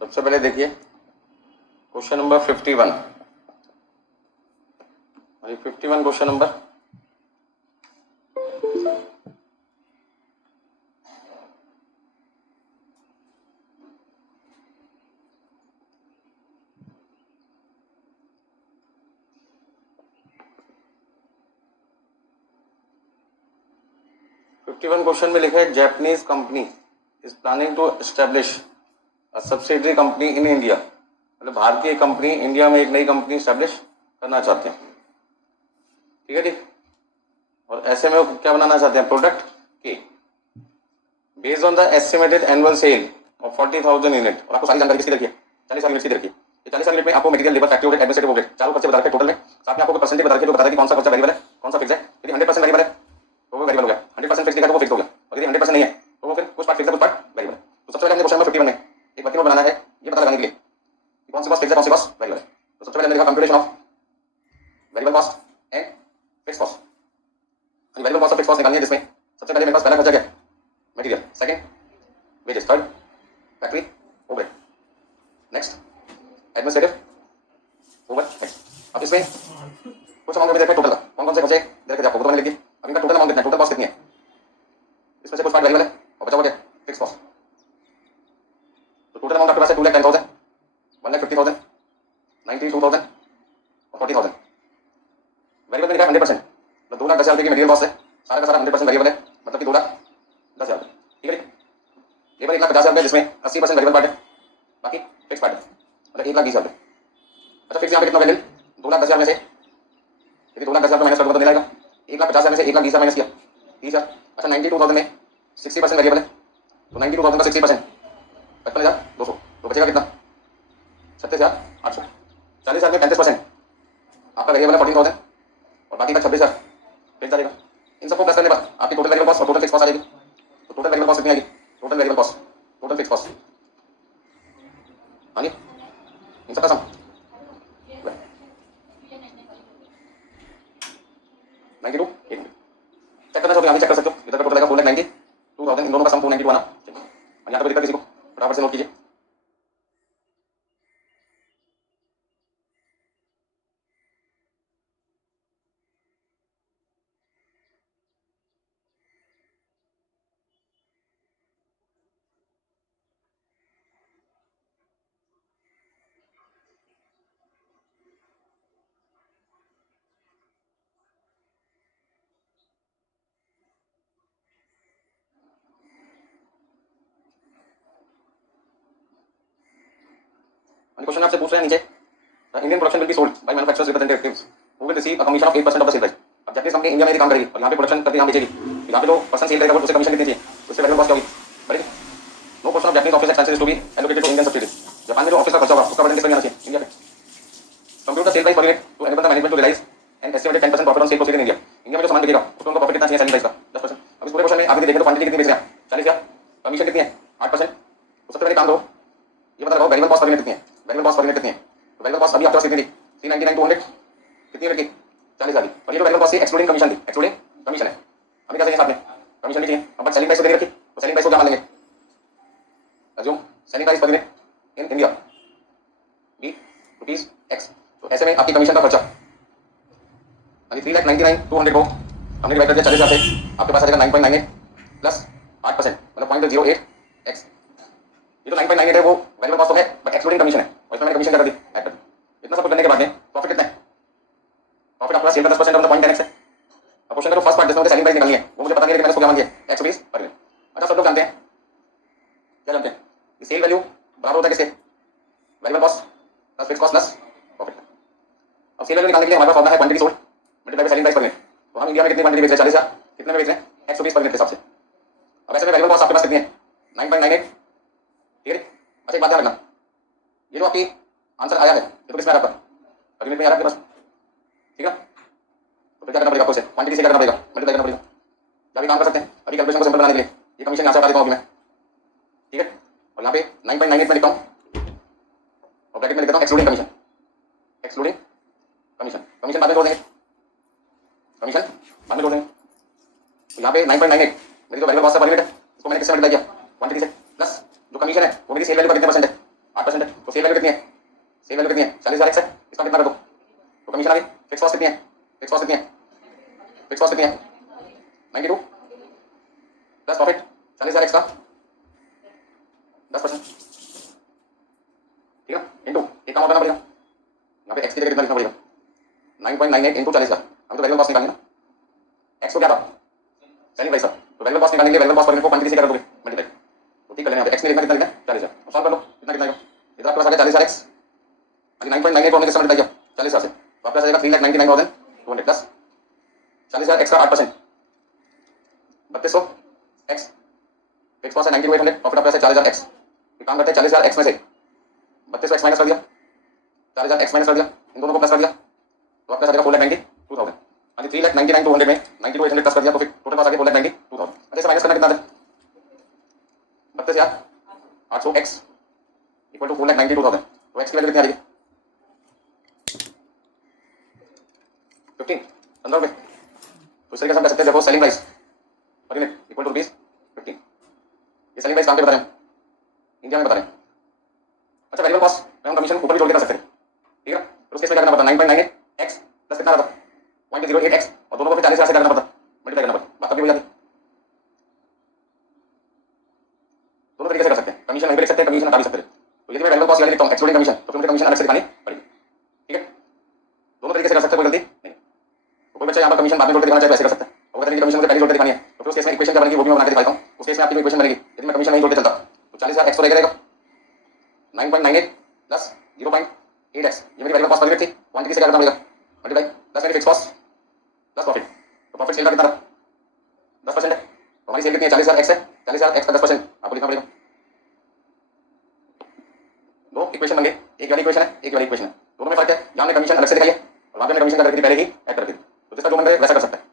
सबसे पहले देखिए क्वेश्चन नंबर 51 और 51 क्वेश्चन नंबर क्वेश्चन में लिखा है Japanese company is planning to establish a subsidiary company in India. मतलब भारतीय कंपनी इंडिया में एक नई कंपनी एस्टेब्लिश करना चाहते हैं। ठीक है जी। और ऐसे में वो क्या बनाना चाहते हैं? प्रोडक्ट के based on the estimated annual sale of 40,000 unit. और आपको सारी जानकारी किसकी रखिए? 40,000 यूनिट की रखिए। ये 40,000 यूनिट में आपको material, labour, factory overhead, administrative overhead चारों खर्चे बता रखे टोटल में। साथ में आपको परसेंटेज बता रखे जो बता रहा है कि कौन सा खर्चा वेरिएबल है, कौन सा फिक्स है। यदि 100% वेरिएबल है तो वो वेरिएबल हो गया, 100% फिक्स दिखा तो वो फिक्स हो गया। और यदि 100% नहीं है तो वो फिर कुछ पार्ट फिक्स है, कुछ पार्ट वेरिएबल है। तो सबसे पहले हमने क्वेश्चन नंबर 51 में एक वर्किंग नोट बनाना है ये पता लगाने के लिए कि कौन सी कॉस्ट फिक्स है, कौन सी कॉस्ट वेरिएबल है। तो सबसे पहले हमने लिखा computation of variable cost and fix cost. Variable cost और फिक्स कॉस्ट निकालनी है, जिसमें सबसे पहले मेरे पास पहला खर्चा क्या है? Material. Second wages. Third factory overhead. Next administrative overhead. अब इसमें कुछ अमाउंट में देखते हैं टोटल कौन कौन से खर्चे दे रखे थे आपको, तो मैंने लिख दिया। अब इनका टोटल अमाउंट कितना है, टोटल कॉस्ट कितनी है? इसमें से कुछ पार्ट वेरिएबल है और बचा हुआ क्या? Fix cost. तो टोटल अमाउंट आपके पास है 2,10,000, 1,50,000, 92,000 और 40,000। वेरिएबल में लिखा है 100%, मतलब 2,10,000 रुपये की मटेरियल कॉस्ट है। सारा का सारा 100% वेरिएबल है, मतलब कि 2,10,000। ठीक है। लेबर 1,50,000 रुपये, जिसमें 80% वेरिएबल पार्ट है, बाकी फिक्स पार्ट है, मतलब 1,20,000 रुपये। अच्छा फिक्स यहाँ पे कितना वेरिएबल? 2,10,000 में से यदि 2,10,000 माइनस कर दूंगा तो नहीं आएगा। 1,50,000 में से 1,20,000 माइनस किया 30,000। अच्छा 92,000 में 60% वेरिएबल है, तो 92,000 का 60% 55,200। तो बचेगा कितना? 36,800। 40,000 में 35% आपका वेरिएबल है 14,000 और बाकी का 26,000 फिर जाएगा। इन सबको प्लस करने पर आपकी टोटल वेरिएबल कॉस्ट और टोटल फिक्स कॉस्ट आ जाएगी। तो टोटल वेरिएबल कॉस्ट कितनी आएगी? Total variable cost, total fix cost, हाँ जी, इन सबका सम 92। एक मिनट चेक करना चाहते हो, यहाँ चेक कर सकते हो। इधर का टोटल आएगा 4,92,000, इन दोनों का सम 492 आना। और यहाँ पे दिक्कत किसी को फटाफट से नोट कीजिए। क्वेश्चन आपसे पूछ रहे हैं नीचे, Indian production will be sold by manufacturers representatives who will receive a commission of 8% of the sale price. अब जापानीज कंपनी इंडिया में काम करेगी और यहाँ पे प्रोडक्शन करके यहाँ बेचेगी, तो यहाँ पे जो पर्सन सेल करेगा वो उससे कमीशन कितनी चाहिए, उससे वेरिएबल कॉस्ट क्या होगी? बढ़ेगी। No portion of Japanese office expenses to be allocated to Indian subsidy. Japan में जो ऑफिस का खर्चा होगा उसका बर्डन किस पे आना चाहिए? इंडिया पे। Computer sale price per unit to enable the management to realise and estimated 10% profit on sale proceed in India. India में जो सामान बिकेगा उसको उनको प्रॉफिट कितना चाहिए सेलिंग प्राइस का? 10%। अब इस पूरे क्वेश्चन में आप देखें तो क्वांटिटी कितनी बेच रहे हैं? 40,000। कमीशन कितनी है? 8%। तो सबसे पहले काम करो, ये पता लगाओ वेरिएबल कॉस्ट पर यूनिट कितनी है। वेरिएबल कॉस्ट पर यूनिट कितनी है? तो वेरिएबल कॉस्ट अभी आपके पास कितनी थी? 399 टू 100 कितनी यूनिट की? 40,000 की। और ये जो वेरिएबल कॉस्ट थी एक्सक्लूडिंग कमीशन थी, एक्सक्लूडिंग कमीशन है। हमें क्या चाहिए साथ में? कमीशन भी चाहिए। अब सेलिंग प्राइस को दे रखी, तो सेलिंग प्राइस को क्या मान लेंगे? Assume selling price per unit in India be rupees X. तो ऐसे में आपकी कमीशन का खर्चा 3,99,200 को हमने डिवाइड कर दिया 40,000 से, आपके पास आ जाएगा 9.98 प्लस 8%, मतलब 0.08 एक्स। ये तो 9.98 है वो वेरिएबल कॉस्ट तो है, बट एक्सक्लूडिंग कमीशन है, और इसमें मैंने कमीशन कर दी ऐड कर दी। इतना सब कुछ करने के बाद में प्रॉफिट कितना है? प्रॉफिट आपका सेल का 10% ऑफ द 0.10x है। अब क्वेश्चन करो फर्स्ट पार्ट जिसमें मुझे सेलिंग प्राइस निकालनी है, वो मुझे पता नहीं है कि मैंने उसको क्या मान दिया 120 पर यूनिट। अच्छा सब लोग जानते हैं, क्या जानते हैं कि सेल वैल्यू बराबर होता है किसके? Variable cost plus fix cost plus profit. अब सेल वैल्यू निकालने के लिए हमारे पास फॉर्मूला है quantity sold multiply by selling price per unit. तो हम इंडिया में कितनी क्वांटिटी बेच रहे हैं? 40,000। कितने में बेच रहे हैं? 120 पर यूनिट के हिसाब से। अब ऐसे में वेरिएबल कॉस्ट आपके पास कितनी है? 9.98। ठीक है। अच्छा एक बात ध्यान रखना, ये जो आपकी आंसर आया है ये तो किसमें आ रहा है? पर यूनिट में आ रहा है आपके पास। ठीक है। तो फिर क्या करना पड़ेगा आपको? इसे क्वांटिटी से क्या करना पड़ेगा? मल्टीप्लाई करना पड़ेगा। क्या भी काम कर सकते हैं अभी कैलकुलेशन को सिंपल बनाने के लिए। ये कमीशन यहाँ से हटा देता हूँ अभी मैं, ठीक है। और यहाँ पे 9.98 में लिखता हूँ और ब्रैकेट में लिख देता हूँ excluding commission. Excluding commission, commission बाद में जोड़ देंगे, कमीशन बाद में जोड़ देंगे। तो यहाँ पे 9.98 मेरी जो वेरिएबल कॉस्ट पर यूनिट है उसको मैंने किससे मल्टीप्लाई किया? क्वांटिटी से, प्लस जो कमीशन है वो मेरी सेल वैल्यू का कितने परसेंट है? 8% है। तो सेल वैल्यू कितनी है? सेल वैल्यू कितनी है? 40,000 x है, इसका कितना कर दो तो कमीशन आ गई। फिक्स कॉस्ट कितनी है? फिक्स कॉस्ट कितनी है? फिक्स कॉस्ट कितनी है? 92 प्लस प्रॉफिट 40,000 x का 10%, ठीक है, इंटू एक काम और करना पड़ेगा, यहाँ पे x की जगह कितना लिखना पड़ेगा? 9.98 इंटू 40,000। हमें तो वैल्यूएबल कॉस्ट निकालनी है ना। x को क्या था? सेलिंग प्राइस था, तो वैल्यूएबल कॉस्ट निकालेंगे, वैल्यूएबल कॉस्ट पर इनको क्वांटिटी से क्या कर दोगे? मल्टीप्लाई। तो ठीक कर लेना, यहाँ पे x में लिखना कितना लिखना है? 40,000। अब सॉल्व कर लो, कितना कितना आएगा? इधर आपके पास आ गया 40,000 x, 9.98 को हमने किससे मल्टीप्लाई किया? 40,000 से, तो आपके पास आएगा 3,99,200 प्लस 40,000 x का 8%, 3200 x, फिक्स कॉस्ट है 92,800, प्रॉफिट आपका है 40,000 x। एक काम करते हैं 40,000 x में से 3200 x माइनस कर दिया, 40,000 x माइनस कर दिया, इन दोनों को प्लस कर दिया, तो आपका आ जाएगा 4,92,000। हाँ जी, 3,99,200 में 92,800 प्लस कर दिया, तो फिर टोटल कॉस्ट आ गया 4,92,000। अच्छा, माइनस करना कितना था? 32,800 x इक्वल टू 4,92,000। तो x की वैल्यू कितनी आ रही है? 15, 15 रुपये। तो इस तरीके से हम कह सकते हैं, देखो selling price per unit equal to ₹15। ये सेलिंग प्राइस काम पे बता रहे हैं, इंडिया में बता रहे हैं। अच्छा, वेरिएबल कॉस्ट में हम कमीशन ऊपर भी जोड़ के कर सकते हैं, ठीक है। तो उस केस में क्या करना पड़ता? 9.98 x प्लस कितना आता? 0.08 x, और दोनों को फिर 40,000 से करना पड़ता, मल्टीप्लाई करना पड़ता, बात तब भी हो जाती। दोनों तरीके से कर सकते हैं, कमीशन नहीं भी लिख सकते हैं, कमीशन हटा भी सकते हैं। तो यदि मैं वेरिएबल कॉस्ट लिखता हूँ एक्सक्लूडिंग कमीशन, तो फिर मुझे कमीशन अलग से दिखानी पड़ेगी, ठीक है। दोनों तरीके से कर सकते हैं, कोई गलती नहीं। तो कोई बच्चा यहाँ पर कमीशन बाद में जोड़ के दिखाना चाहे तो ऐसे कर सकते हैं। अगर करेंगे कमीशन मुझे पहले जोड़ के दिखानी है, तो फिर उस केस में इक्वेशन क्या बनेगी वो भी मैं बना के दिखाता हूँ। उस केस में आपकी जो इक्वेशन बनेगी, यदि मैं कमीशन नहीं जोड़ के चलता तो 40,000 x तो रहेगा 9.98 प्लस 0.8 x, ये मेरी वेरिएबल कॉस्ट पर यूनिट थी, क्वांटिटी से क्या करना पड़ेगा? मल्टीप्लाई प्लस मेरी फिक्स कॉस्ट प्लस प्रॉफिट। तो प्रॉफिट सेल का कितना था? 10% है, तो हमारी सेल कितनी है? 40,000 x है, 40,000 x का 10% आपको लिखना पड़ेगा। दो इक्वेशन बन गई, एक वाली इक्वेशन है, एक वाली इक्वेशन है, दोनों में फर्क है। यहाँ हमने कमीशन अलग से दिखाई है और वहाँ पे हमने कमीशन क्या करके पहले ही ऐड कर दी, तो जिसका जो मन करे वैसा कर सकता है।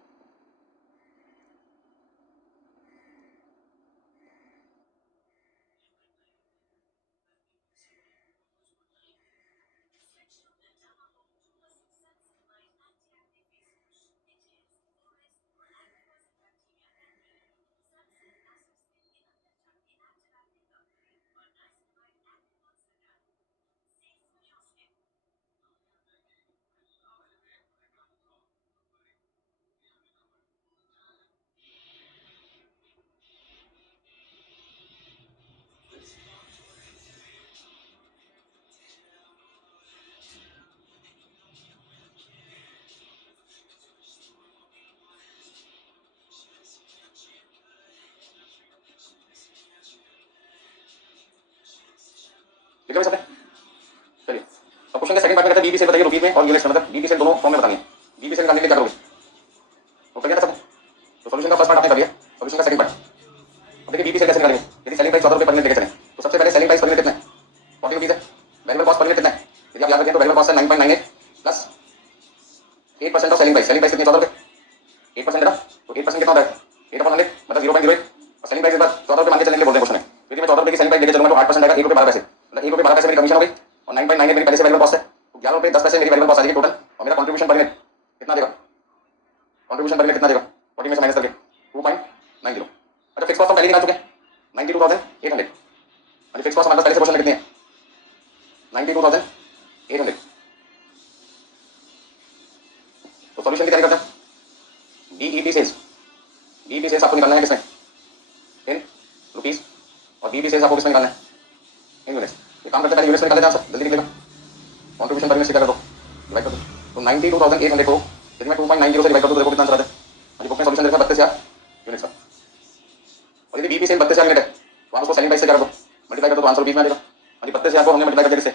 लिख सकते हैं, चलिए। अब क्वेश्चन के सेकंड पार्ट में कहते हैं बीबी सेल बताइए रुपीज में और यूएस में, मतलब बीबी सेल दोनों फॉर्म में बतानी है। बीबी सेल निकालने के लिए क्या करोगे? तो कर दिया था सब, तो सॉल्यूशन का फर्स्ट पार्ट आपने कर दिया, सॉल्यूशन का सेकंड पार्ट। अब देखिए बीबी सेल कैसे निकालेंगे। यदि सेलिंग प्राइस 14 रुपये पर यूनिट लेके चलें, तो सबसे पहले सेलिंग प्राइस पर यूनिट कितना है? 40 रुपीज है। वेरिएबल कॉस्ट पर यूनिट कितना है? यदि आप याद रखें तो वेरिएबल कॉस्ट है 9.98 plus 8% of selling price. Selling price कितनी है? 14 रुपये, 8% है ना, तो 8% कितना होता है? 8/100 मतलब 0.08, और सेलिंग प्राइस इस बार 14 रुपये मान के चलने के लिए बोल रहे हैं क्वेश्चन में। यदि मैं 14 रुपये की सेलिंग प्राइस लेके चलूंगा तो 8% आएगा, 1 रुपये 12 पैसे, मतलब 1 रुपये 12 पैसे मेरी कमीशन हो गई, और 9.98 मेरी पहले से वेरिएबल कॉस्ट है, तो 11 रुपये 10 पैसे मेरी वेरिएबल कॉस्ट आ जाएगी टोटल, और मेरा कंट्रीब्यूशन पर यूनिट कितना देगा? कंट्रीब्यूशन पर यूनिट कितना देगा? 40 में से माइनस करके 2.90। अच्छा, फिक्स कॉस्ट हम पहले निकाल चुके हैं 92,800, और फिक्स कॉस्ट हमारे पास पहले से क्वेश्चन में कितनी है? 92,800। तो सॉल्यूशन की तैयारी करते हैं। बीईपी सेल्स, बीईपी सेल्स आपको निकालना है किसमें? इन रुपीज, और बीईपी सेल्स आपको किसमें निकालना है? इन यूनिट्स। ये काम करते हैं, पहले यूनिट्स में निकाल देते हैं आंसर, जल्दी निकलेगा। कंट्रीब्यूशन पर यूनिट सीधा कर दो, डिवाइड कर दो, तो 92,800 को यदि मैं 2.90 से डिवाइड कर दूं तो देखो कितना आंसर आता है। मुझे बुक में सॉल्यूशन देखा 32,000 यूनिट्स का, और यदि बीईपी सेल 32,000 यूनिट है तो आप उसको सेलिंग प्राइस से क्या कर दो? मल्टीप्लाई कर दो, तो आंसर 20 में आ जाएगा। और 32,000 को हमने मल्टीप्लाई कर दिया किससे?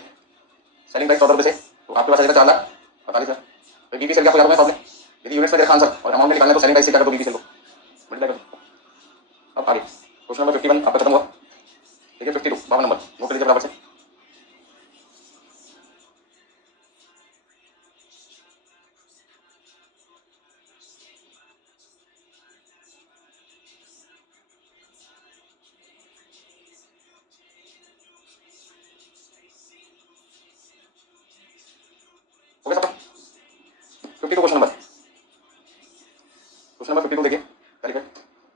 सेलिंग प्राइस 14 रुपये से, तो आपके पास आ जाएगा 4,48,000। तो बीईपी सेल क्या आपको याद होगा? यदि यूनिट्स में देखा आंसर और अमाउंट में निकालना है तो सेलिंग प्राइस से क्या कर दो? बीईपी सेल को मल्टीप्लाई कर दो। अब आगे क्वेश्चन नंबर 51 आपका खत्म हुआ। देखिए 52 52 नंबर नोट कर लीजिए बराबर से। हो गया सबका? 52 क्वेश्चन नंबर 52 देखिए, very good.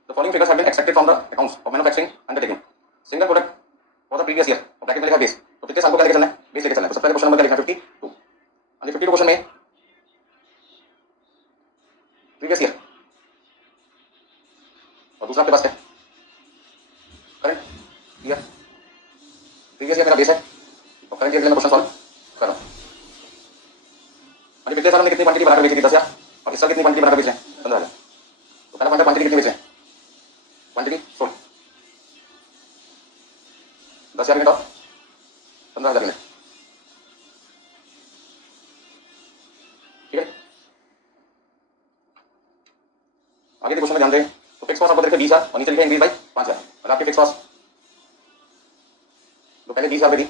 The following figures have been extracted from the accounts of manufacturing undertaking single product for the previous year, bracket में लिखा बेस, तो तो पिछले साल को क्या लेके चलना है, बेस लेके चलना है। तो सबसे पहले क्वेश्चन नंबर क्या लिखना है 52। 52 क्वेश्चन में प्रीवियस ईयर और दूसरा आपके पास है करंट ईयर। प्रीवियस ईयर मेरा बेस है और करंट ईयर के लिए मैं क्वेश्चन सॉल्व कर रहा हूँ। पिछले साल हमने कितनी क्वांटिटी बनाकर बेची थी 10,000 और इस साल कितनी क्वांटिटी बनाकर बेच रहे हैं 15,000। तो पहला पॉइंट क्वांटिटी कितनी बेच रहे हैं, क्वांटिटी सोल्ड 10,000 यूनिट और 15,000 यूनिट। ठीक है, आगे के क्वेश्चन में ध्यान दें। तो फिक्स कॉस्ट आपको देखिए 20,000 और नीचे लिखे इंक्रीज बाई 5,000। और आपकी फिक्स कॉस्ट तो पहले 20,000 रुपये दी,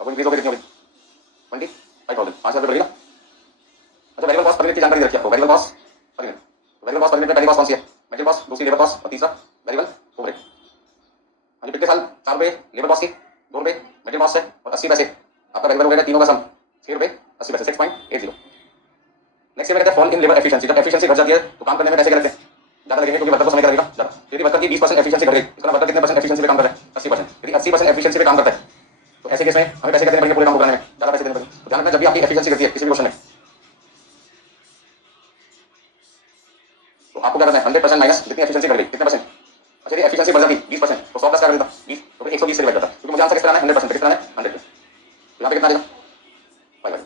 अब वो इंक्रीज हो गई कितनी होगी 25,000, 5,000 रुपये बढ़ेगा। अच्छा, वेरिएबल कॉस्ट पर यूनिट की जानकारी रखिए आपको, variable cost per unit. Variable cost per unit में पहली कॉस्ट कौन सी है, मटेरियल कॉस्ट, दूसरी लेबर कॉस्ट और तीसरा वेरिएबल ओवरहेड। हाँ, पिछले साल 4 रुपये लेबर कॉस्ट की, 2 रुपये मटेरियल कॉस्ट है और 80 पैसे आपका वेरिएबल ओवरहेड, तीनों का सम 6 रुपये 80 पैसे 6.80। नेक्स्ट में कहते हैं फॉल इन लेबर एफिशिएंसी। जब एफिशिएंसी घट जाती है तो काम करने में पैसे क्या लगते हैं, ज्यादा लगेंगे क्योंकि वर्कर को समय क्या लगेगा ज्यादा। यदि वर्कर की 20% एफिशिएंसी घट गई, इसका वर्कर कितने परसेंट एफिशिएंसी पे काम कर रहा है 80%। यदि 80% एफिशिएंसी पे काम करता है तो ऐसे केस में हमें पैसे कितने पड़ेंगे पूरे काम को कराने में, ज्यादा पैसे देने पड़ेंगे। तो ध्यान रखना जब भी आपकी एफिशिएंसी घटती है किसी भी क्वेश्चन में तो आपको क्या करना है 100% माइनस जितनी एफिशिएंसी घट गई कितने परसेंट। अच्छा, यदि एफिशिएंसी बढ़ जाती 20% तो 100 प्लस क्या कर देता 20, तो फिर 120 से डिवाइड करता, क्योंकि मुझे आंसर किस तरह है 100%, किस तरह है 100 पे। तो यहाँ पे कितना आएगा 5।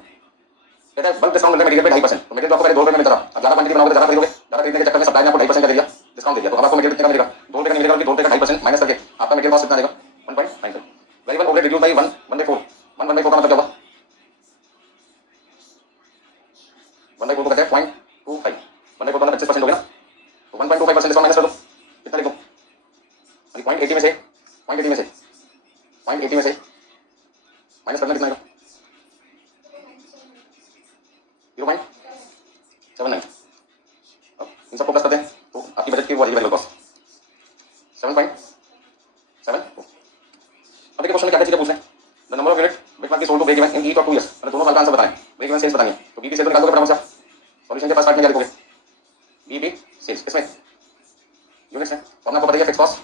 कहता है बल्क डिस्काउंट मिल रहा है मटेरियल पे 2.5%। तो मटेरियल आपको पहले 2 रुपये में मिलता रहा, अब ज्यादा क्वांटिटी बनाओगे ज्यादा खरीदोगे, ज्यादा खरीदने के चक्कर में सप्लाई ने आपको 2.5% का दे दिया, डिस्काउंट दे दिया। तो अब आपको मटेरियल कितने का मिलेगा 2 रुपये का मिलेगा, 2 रुपये का 2.5% माइनस करके आपका मटेरियल कॉस्ट कितना आएगा 1.95। Variable overhead reduce by 1/4। 1/4 का मतलब क्या होगा 1/4 को कहते हैं 0.25। 1/4 मतलब 25% हो गया ना, तो 1.25% डिस्काउंट माइनस कर दो, कितना लिख दो 0.80 में से 0.80 में से 0.80 में से माइनस करना कितना आएगा 0.79। अब इन सबको प्लस करते हैं तो आपकी बजट की वो वेरिएबल कॉस्ट 7.7। अब देखिए क्वेश्चन में क्या क्या चीजें पूछ रहे हैं। The number of unit which must be sold to break even in each of 2 years. मतलब दोनों साल का आंसर बताएं, ब्रेक इवन सेल्स बताएंगे। तो बीबी सेल्स निकाल दोगे फटाफट से, सॉल्यूशन के फर्स्ट पार्ट में क्या लिखोगे बीबी सेल्स, इसमें यूनिट्स में और आपको बताइए फिक्स कॉस्ट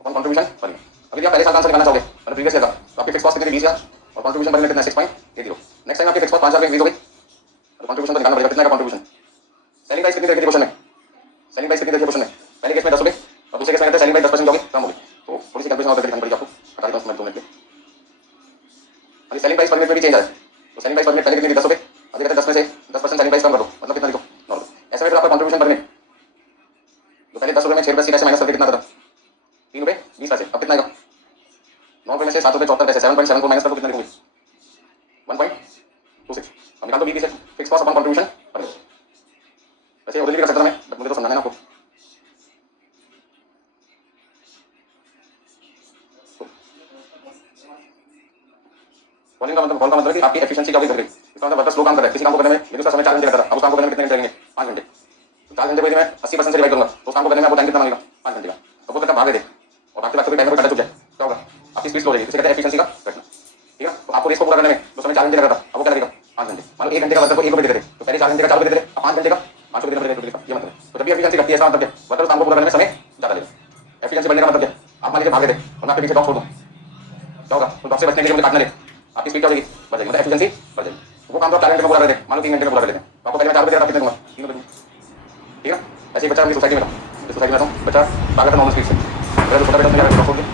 अपन कंट्रीब्यूशन पर यूनिट। अभी आप पहले साल का आंसर निकालना चाहोगे मतलब प्रीवियस ईयर का, तो आपकी फिक्स कॉस्ट कितनी 20,000 और कंट्रीब्यूशन पर यूनिट कितना 6.80। नेक्स्ट टाइम आपकी फिक्स कॉस्ट 5,000 इंक्रीज हो गई तो कंट्रीब्यूशन तो निकालना पड़ेगा, कितना का कंट्रीब्यूशन। सेलिंग प्राइस कितनी देखी क्वेश्चन में, सेलिंग प्राइस कितनी देखी क्वेश्चन में, पहले केस में 10 रुपये और दूसरे केस में कहते हैं सेलिंग प्राइस 10% होगी कम होगी। तो थोड़ी सी कैलकुलेशन और करके दिखानी पड़ेगी आपको, बता देता हूं मैं 2 मिनट में। अभी सेलिंग प्राइस पर यूनिट में भी चेंज आ रहा है, तो सेलिंग प्राइस पर यूनिट पहले कितनी थी 10 रुपये, अभी कहते हैं 10 में से 10% सेलिंग प्राइस कम कर दो, मतलब कितना लिखो 9 रुपये। ऐसे में फिर आपका कंट्रीब्यूशन पर यूनिट तो पहले 10 रुपये में 6 रुपये पैसे माइनस करके कितना था 3 रुपये 20 पैसे, अब कितना आएगा 9 रुपये में से 7 रुपये 74 पैसे 7.74 माइनस कर दो, कितना लिखोगे 1.26। अब निकाल दो बीबी से फिक्स कॉस्ट अपन कंट्रीब्यूशन पर यूनिट। वैसे ओरिजिनली कर सकता मैं, बट मुझे तो समझाना है आपको। फॉलिंग का मतलब फॉल का मतलब है कि आपकी एफिशिएंसी क्या होगी घट गई, इसका मतलब वर्कर स्लो काम कर रहा है, किसी काम को करने में यदि उसका समय 4 घंटे लगता था अब उस काम को करने में कितने घंटे लगेंगे 5 घंटे। तो 4 घंटे को यदि मैं 80% से डिवाइड करूंगा तो उस काम को करने में आपको टाइम कितना लगेगा 5 घंटे का। तो वो कहता भागे दे और भागते भागते टाइम पर काटा चुक जाए, क्या होगा आपकी स्पीड स्लो हो जाएगी, इसे कहते हैं एफिशिएंसी का घटना। ठीक है, तो आपको रेस को पूरा करने में जो समय 4 घंटे लगा था अब वो क्या लगेगा 5 घंटे। मान लो 1 घंटे का वर्कर को 1 रुपये देते थे तो पहले 4 घंटे का 4 रुपये देते थे, अब 5 घंटे का 5 रुपये देना पड़ेगा, ये मतलब। तो जब भी एफिशिएंसी घटती है इसका मतलब क्या वर्कर उस काम को पूरा करने में समय ज्यादा लेगा। एफिशिएंसी बढ़ने का मतलब क्या, आप मान लीजिए भागे थे और मैं आपके पीछे डॉग छोड़ दूं, क्या होगा तो डॉग से बचने के लिए मुझे काटना दे, आपकी स्पीड क्या हो जाएगी बढ़ जाएगी, मतलब एफिशिएंसी बढ़ जाएगी। वो काम तो आप 4 घंटे में पूरा कर देते, मान लो 3 घंटे में पूरा कर लेते हैं, तो आपको पहले मैं 4 रुपये देता कितने दूंगा 3 रुपये। ठीक है, ऐसे ही बच्चा अपनी सोसाइटी में था, सोसाइटी में था बच्चा भागा था नॉर्मल स्पीड से, मेरा जो छोटा बेटा उसने क्या छोड़ दिया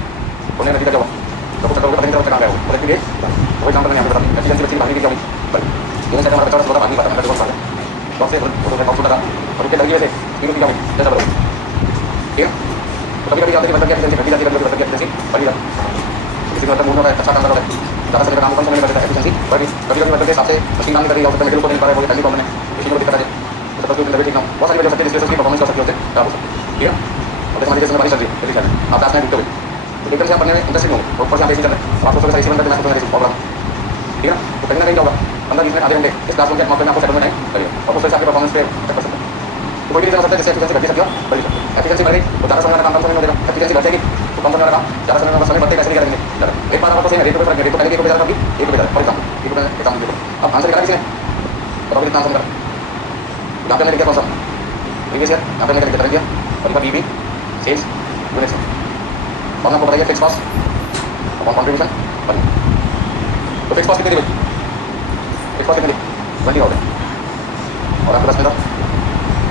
सोने नदी का क्या हुआ तो कुछ करोगे पता नहीं चला कहाँ गया वो, और इसलिए वही काम करने यहाँ पे बता एफिशिएंसी बच्ची भागने की क्या होगी बड़ी। दोनों साइड हमारा बच्चा थोड़ा भाग नहीं पाता, मेरा जो भागा डॉग से डॉग छोटा था और उसके लड़की में से स्पीड की क्या होगी जैसा बढ़ोगी। ठीक है, तो कभी कभी आपकी मतलब की एफिशिएंसी घटी जाती है, कभी मतलब की एफिशिएंसी बढ़ी जाती है। किसी मतलब मूड में अच्छा काम कर रहा है ज़्यादा समय काम कम समय में कर देता है एफिशिएंसी बढ़ी, कभी कभी मतलब के हिसाब से मशीन काम नहीं कर रही हो सकता है, मेडिकल को नहीं पा रहा है, वो ठंडी प्रॉब्लम है, मशीन को दिक्कत आ जाए तो तब भी ठीक ना बहुत सारी वजह सकती है जिसकी परफॉर्मेंस कर सकती होते खराब हो सकती है। ठीक है, और हमारी जैसे बारिश चल रही है जल्दी चल आप क्लास में दिखते हुए तो एकदम से आप पढ़ने में इंटरेस्टिंग होंगे और ऊपर से आप ऐसे चल रहे हैं आप सोचोगे सारी करते हैं मैं सोचूंगा प्रॉब्लम। ठीक है, तो कहीं ना कहीं क्या होगा 15-20 मिनट आधे घंटे इस क्लास में आपको सेटल में टाइम करिए और उससे आपके परफॉर्मेंस पे चेक कर सकते हैं। तो कोई भी रीजन हो सकता है जैसे एफिशिएंसी घटी सकती है बढ़ी सकती है। एफिशिएंसी बढ़ गई तो ज़्यादा समय वाला काम कम समय में हो जाएगा, एफिशिएंसी घट जाएगी तो कम समय वाला काम ज़्यादा समय में, समय बढ़ते कैसे नहीं करेंगे। एक बात आपको सेम रेट पे फर्क, रेट पहले 1 रुपये ज़्यादा था 1 रुपये ज़्यादा फॉर एग्जाम्पल 1 रुपये एग्जाम्पल देखो अब आंसर निकाला किसी ने बताओ कितना आंसर निकाला। यहाँ पे मैंने लिखा कौन सा प्रीवियस ईयर, यहाँ पे मैंने करंट ईयर और इनका बीबी सेल्स यूनिट्स और आपको बताइए फिक्स कॉस्ट अपॉन कंट्रीब्यूशन पर तो फिक्स कॉस्ट कितनी दी भाई? फिक्स कॉस्ट कितनी दी? 20,000। और आपके पास में था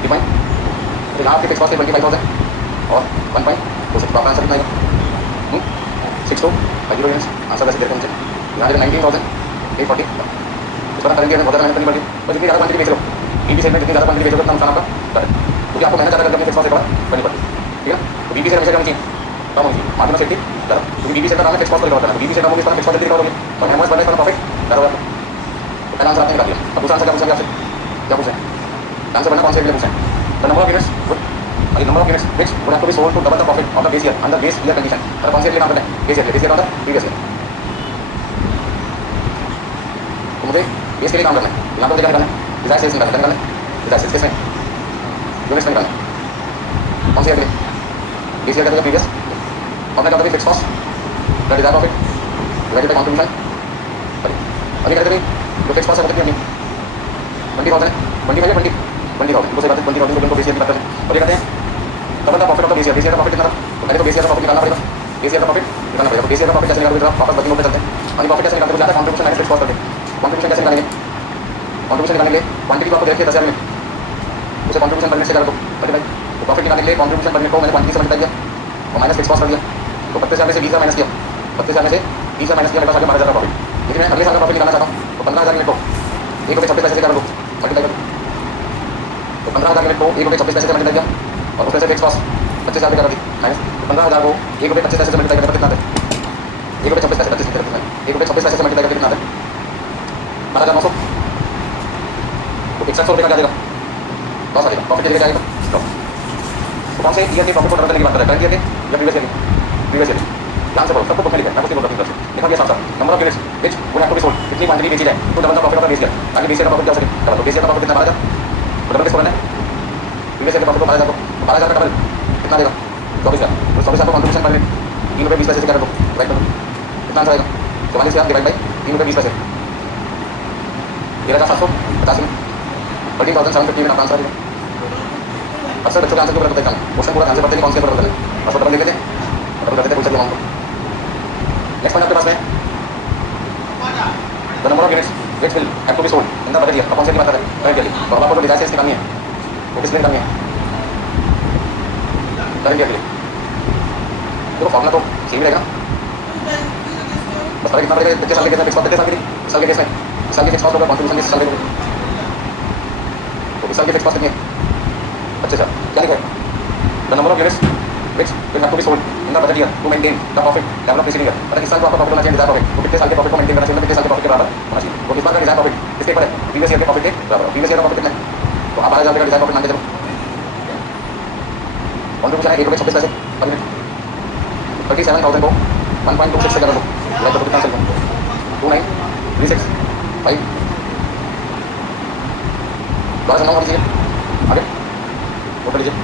3 पॉइंट, तो यहाँ आपकी फिक्स कॉस्ट है 25,000 और 1 पॉइंट, तो आपका आंसर कितना आएगा? 62 0 यूनिट्स। आंसर वैसे देखते हैं यहाँ 19,840। इस पर करेंगे बहुत ज़्यादा मेहनत करनी पड़ती है, और जितनी ज़्यादा क्वांटिटी बेच लो ईबी सेल में, जितनी ज़्यादा क्वांटिटी बेचोगे उतना नुकसान आपका कर, क्योंकि आपको मेहनत ज़्यादा करके अपनी फिक्स कॉस्ट रिकवर करनी पड़ती है, ठीक है ना। तो बीबी सेल हमेशा करनी चाहिए कम होनी चाहिए, मार्जिन ऑफ सेफ्टी ज़्यादा, क्योंकि बीबी सेल का काम है फिक्स कॉस्ट को रिकवर करना। तो बीबी सेल कम होगी, इस पर फिक्स कॉस्ट जल्दी रिकवर होगी और एमओएस बनने पर प्रॉफिट ज़्यादा होगा। तो पहला आंसर आपने निकाल दिया। अब दूसरा आंसर क्या पूछेंगे आपसे? क्या पूछें? आंसर बनना कौन से पूछें? The number of units good, the number of units which would have to be sold to double the profit of the base year under base year condition। और कौन से लिए काम करते हैं? Base year under previous year. तो मुझे base के लिए काम करना है, यहाँ पर मुझे क्या निकालना है? डिजायर सेल्स निकालना है, डिजायर सेल्स किसमें? यूनिट्स में निकालना है। कौन से ईयर के लिए? बेस ईयर का प्रीवियस, और क्या करते हैं? Fix cost the desire profit divided by contribution. अभी कहते हैं जो फिक्स कॉस्ट है वो कितनी है? 20,000 20 में 20,000 दूसरी बात है 20,000 को बेस ईयर की बात करते हैं। और ये कहते हैं double the profit of the base year. Base year का प्रॉफिट कितना था? तो पहले तो बेस ईयर का प्रॉफिट निकालना पड़ेगा, बेस ईयर का प्रॉफिट निकालना पड़ेगा। तो बेस ईयर का प्रॉफिट कैसे निकालोगे? वापस वर्किंग नोट पे चलते हैं। अभी प्रॉफिट कैसे निकालते हो? ज़्यादा कंट्रीब्यूशन माइनस फिक्स कॉस्ट करके। कंट्रीब्यूशन कैसे निकालेंगे? कंट्रीब्यूशन निकालने के लिए क्वांटिटी को आपको देखिए 10,000 में, उसे कंट्रीब्यूशन पर मिनट से कर दो। अरे भाई तो प्रॉफिट निकालने के लिए कंट्रीब्यूशन पर मिनट को मैंने क्वांटिटी से मल्टीप्लाई किया और माइनस फिक्स कॉस्ट कर दिया। तो 32,000 में से 20,000 माइनस किया, 32,000 में से 20,000 माइनस किया, मेरे पास आ गया 12,000 का प्रॉफिट। लेकिन मैं अगले साल का प्रॉफिट निकालना चाहता हूँ, तो 15,000 मिनट को 1 रुपये 26 पैसे से कर दो, मल्टीप्लाई कर दो। तो 15,000 मिनट को 1 रुपये 26 पैसे से मल्टीप्लाई किया और उसमें से फिक्स कॉस्ट 25,000 रुपये कर दी माइनस। 15,000 को 1 रुपये 25 पैसे से मल्टीप्लाई करके कितना आता है? 1 रुपये 26 पैसे 25 कितना? 1 रुपये 26 पैसे से मल्टीप्लाई करके कितना आता है? 12,900। तो 6100 रुपये का क्या देगा? लॉस आ जाएगा, प्रॉफिट की जगह जाएगा लॉस। तो कौन से ईयर के प्रॉफिट को डबल करने की बात कर रहा है? करंट ईयर के या प्रीवियस ईयर के? प्रीवियस ईयर के। ध्यान से पढ़ो, सबको बुक में लिखा है, मैं कुछ नहीं बोल रहा हूँ। लिखा गया साफ साफ number of units which would have to be sold, कितनी क्वांटिटी बेची जाए तो double the profit of the base year, ताकि बेस ईयर का प्रॉफिट क्या हो सके। तो बेस ईयर का प्रॉफिट कितना? 12,000। तो डबल किसको करना है? प्रीवियस ईयर के प्रॉफिट को 12,000 को 12,000 का डबल कितना देगा? 24,000। तो 24,000 को कंट्रीब्यूशन पर मिनट 3 रुपये 20 पैसे से क्या कर दो, डिवाइड कर दो, कितना आंसर आएगा? 44,000 डिवाइड बाई 3 रुपये 20 पैसे, 13,785 में 13,750 में आपका आंसर आएगा। अक्सर बच्चों के आंसर क्यों गलत होते हैं? क्वेश्चन पूरा ध्यान से पढ़ते हैं, कौन से बराबर करें और डबल लिख लेते हैं, डबल करते थे पूछ अमाउंट को। नेक्स्ट पॉइंट आपके पास में the number of units which will have to be sold in the budget year. कौन से की बात कर रहे हैं? करंट ईयर की। तो अब आपको जो डिजायर सेल्स निकालनी है वो किस लिए निकालनी है? करंट ईयर के लिए। देखो फॉर्मूला तो सेम ही रहेगा, बस फर्क कितना पड़ेगा? कितने साल के केस में फिक्स कॉस्ट, कितने साल की थी? इस साल के केस में इस साल की फिक्स कॉस्ट होगा, कंट्रीब्यूशन इस साल के। तो इस साल की फिक्स कॉस्ट कितनी है? 25,000। क्या लिखा है? The number of units which will have to be sold in the budget year to maintain the profit level of preceding year। मतलब इस साल को आपका प्रॉफिट होना चाहिए डिजायर प्रॉफिट, तो कितने साल के प्रॉफिट को मेंटेन करना चाहिए? कितने साल के प्रॉफिट के बराबर होना चाहिए? तो इस बार का डिजायर प्रॉफिट किसके ऊपर है? प्रीवियस ईयर के प्रॉफिट के बराबर। प्रीवियस ईयर का प्रॉफिट कितना है? तो आप 12,000 रुपये का डिजायर प्रॉफिट मान के चलो। कंट्रीब्यूशन है 1 रुपये 26 पैसे पर मिनट। 37,000 को 1.26 से कर दो, डिवाइड कर दो, कितना आंसर? 2936 5। दोबारा समझाऊँ लीजिए आगे, नोट कर लीजिए।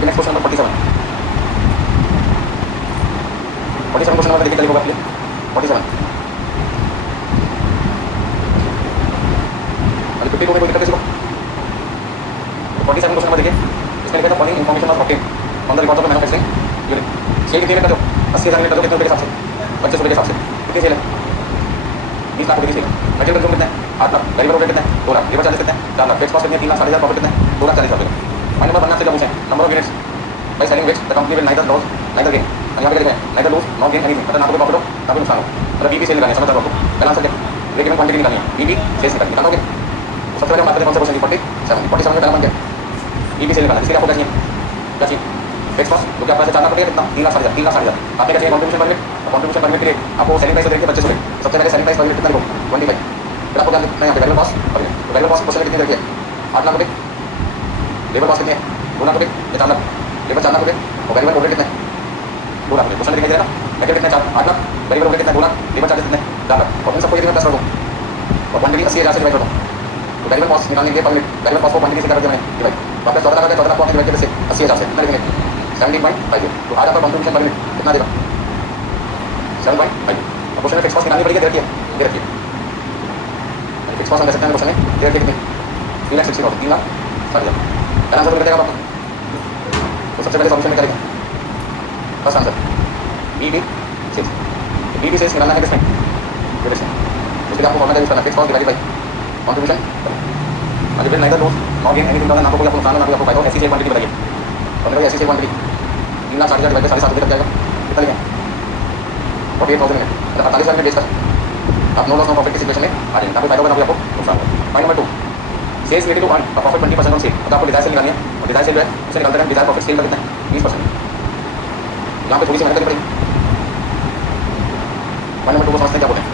Next question number 47 question number देखिए, कल होगा 47। अभी 50 को कोई दिक्कत किसी को? तो 47 क्वेश्चन नंबर देखिए, इसमें लिखा था following information was obtained on the record of manufacturing unit. Sale कितने में कर दो? 80,000 में कर दो, कितने रुपये के हिसाब से? 25 रुपये के हिसाब से। कितनी सेल है? 20 लाख रुपये की सेल। मटेरियल कंज्यूम कितना है? 8 लाख। वेरिएबल ओवरहेड कितना है? 2 लाख। लेबर चार्जेस कितना है? 4 लाख। फिक्स कॉस्ट कितनी है? 3 लाख 60,000। प्रॉफिट कितना है? 2,40,000 रुपये। पॉइंट नंबर 1 से क्या पूछे? Number of units by selling which the company will neither lose neither gain। यहाँ पे क्या लिखा है? neither lose nor gain anything, मतलब ना तो कोई प्रॉफिट हो ना कोई नुकसान हो। मतलब बीबी सेल निकालनी है, समझ रहे हो आपको? पहला आंसर क्या? ब्रेक इवन क्वांटिटी निकालनी है, बीबी सेल्स निकालनी है। निकालोगे तो सबसे पहले हम बात करते हैं कौन सा क्वेश्चन? 47 में पहला बन गया बीबी सेल निकालना। इसके लिए आपको क्या चाहिए? क्या चाहिए? फिक्स कॉस्ट, जो कि आपका 4 लाख रुपये कितना? 3,60,000। 3,60,000 आपने क्या चाहिए? Contribution per minute. Contribution per minute के लिए आपको सेलिंग प्राइस देखिए 25 रुपये। सबसे पहले सेलिंग प्राइस पर मिनट कितना लिखो? 25। फिर आपको क्या लिखना है यहाँ पे? Variable cost per minute. तो वेरिएबल कॉस्ट क्वेश्चन में कितनी रखी है? 8 लाख रुपये। लेबर कॉस्ट कितनी है? 2 लाख रुपये या 4 लाख? लेबर 4 लाख रुपये और वेरिएबल ओवरहेड कितना है? 2 लाख रुपये। क्वेश्चन दिखाई दे रहा है। मटेरियल कितना है? 8 लाख। वेरिएबल ओवरहेड कितना है? 2 लाख। लेबर चार्जेस कितने? 4 लाख। और इन सबको यदि प्लस कर दूँ और क्वांटिटी 80,000 से डिवाइड कर दूँ तो वेरिएबल कॉस्ट निकालने के लिए पर मिनट वेरिएबल कॉस्ट को क्वांटिटी से कर दिया मैंने डिवाइड वापस 14 लगा 14 को आपने डिवाइड किया से 80,000 से कितना लिखेंगे 17.5 तो आज आपका कंट्रीब्यूशन पर मिनट कितना देगा 7.5 अब क्वेश्चन में फिक्स कॉस्ट निकालनी पड़ेगी दे रखिए फिक्स कॉस्ट हम दे सकते हैं क्वेश्चन में दे रखिए कितनी 3,60,000 3,60,000 क्या आंसर मिल जाएगा आपको तो सबसे पहले सॉल्यूशन में क्या लिखें first answer B sales B sales निकालना है किसमें उसके लिए आपको फॉर्मूला यूज करना fix cost divided by contribution अगर फिर neither loss not gain anything ना कोई आपको नुकसान ना कोई आपको फायदा ऐसी सेल क्वांटिटी बताइए और ऐसी सेल क्वांटिटी 3,60,000 डिवाइड बाय 7.5 तक जाएगा कितना लिखें 48,000 में 48,000 में बेच कर आप नो लॉस नो प्रॉफिट की सिचुएशन में आ जाएंगे ना कोई फायदा होगा ना कोई आपको नुकसान होगा point number 2 sales need to earn a profit 20% on sale अगर आपको डिजायर सेल निकालनी है और डिजायर सेल जो है उसे निकालते हैं डिजायर प्रॉफिट सेल का कितना है 20% यहाँ पे थोड़ी सी मेहनत करनी पड़ेगी पॉइंट नंबर 2 को समझते हैं क्या बोलते हैं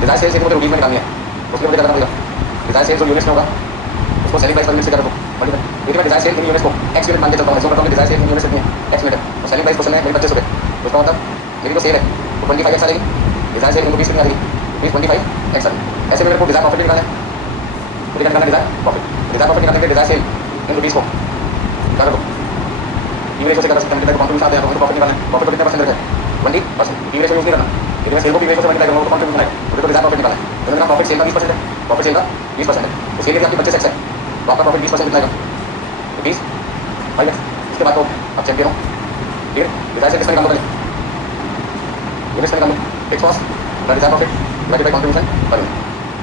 डिजायर सेल्स मुझे रुपीज में निकालनी है उसके लिए करना पड़ेगा डिजायर सेल्स जो यूनिट्स में होगा उसको सेलिंग प्राइस पर यूनिट से कर दो मल्टीपल यदि मैं डिजायर सेल इन यूनिट्स को एक्स यूनिट मान के चलता हूँ बताऊँ डिजायर सेल इन यूनिट्स कितनी है एक्स यूनिट है और सेलिंग प्राइस क्वेश्चन में मेरी 25 रुपये उसका मतलब मेरी जो सेल है वो 25 एक्स आ जाएगी डिजायर सेल इन रुपीज कितनी आ जाएगी रुपीज 25 एक्स आ जाएगी ऐसे मेरे को डिजायर प्रॉफिट निकालना है तो निकालना है डिजायर प्रॉफिट निकालने के लिए डिजायर सेल इन रुपीज को क्या कर दो पी रेशो से कर सकते हैं कंट्रीब्यूशन आते हैं तो प्रॉफिट निकालना है प्रॉफिट कितने परसेंट है 20% पी रेशो यूज नहीं करना यदि मैं सेल को पी रेशो से मल्टीप्लाई करूँगा तो कंट्रीब्यूशन है तो डिजायर प्रॉफिट निकालना है तो मेरा प्रॉफिट सेल का 20% है प्रॉफिट सेल का 20% है तो सेल यदि आपकी 25 एक्स है तो आपका प्रॉफिट 20% कितना आएगा तो 20 5 एक्स इसके बाद तो आप चैंपियन हो ठीक है डिजायर सेल किसमें निकाल दो यूनिट्स में निकाल दो fix cost Dzire profit divided by contribution पर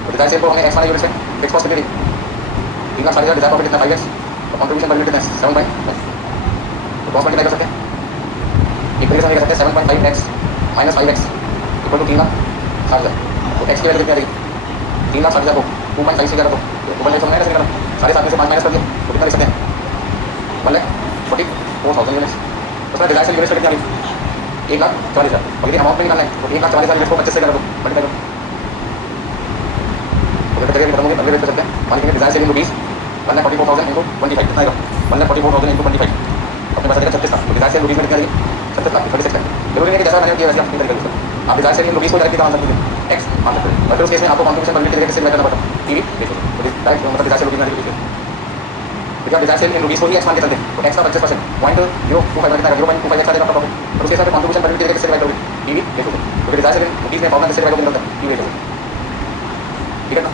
तो डिजायर सेल को हमने एक्स माना यूनिट्स में फिक्स कॉस्ट कितनी थी 3,60,000 डिजायर प्रॉफिट कितना 5 एक्स और कंट्रीब्यूशन पर यूनिट कितना 7.5 तो क्रॉस मल्टीप्लाई कर सकते हैं इक्वेशन में कर सकते हैं 7.5 X minus 5 X equal to 3,60,000 तो एक्स की वैल्यू कितनी आ जाएगी 3,60,000 को 2.5 से क्या कर दो 2.5 माइनस नहीं करो 7.5 में से 5 माइनस कर दिया तो कितना लिख सकते हैं 1,44,000 यूनिट्स उसमें डिजायर सेल यूनिट्स कितनी आ गई 1,40,000 और यदि अमाउंट में निकालना है तो 1,40,000 यूनिट्स को 25 से क्या कर दो मल्टीप्लाई करो तो जगह खत्म होगी अगले रेट कर सकते हैं मान लीजिए desire sale in rupees 1,44,000 into 25 कितना आएगा 1,44,000 इंटू 25 अपने पास आएगा 36 लाख तो डिजायर सेल रुपीज में कितनी आ जाएगी 36 लाख 36 लाख जरूरी नहीं कि जैसा मैंने किया वैसे आप अपनी तरीके से आप डिजायर सेल इन रुपीज को डायरेक्टली मान सकते हैं एक्स मान सकते हैं और फिर उस केस में आपको कंट्रीब्यूशन पर यूनिट की जगह किससे करना पड़ता है टीवी देखो तो डायरेक्ट मतलब डिजायर सेल रुपीज में देखिए देखिए आप डिजायर सेल इन रुपीज को ही एक्स मान के चलते हैं तो एक्स का 25% 0.025 कितना 0.25 एक्स आ जाएगा आपका प्रॉफिट और उसके साथ कंट्रीब्यूशन पर यूनिट की जगह किससे डिवाइड करोगे टीवी देखो तो डिजायर सेल इन रुपीज में फॉर्मूला किससे डिवाइड होकर निकलता है टीवी देखो ठीक है ना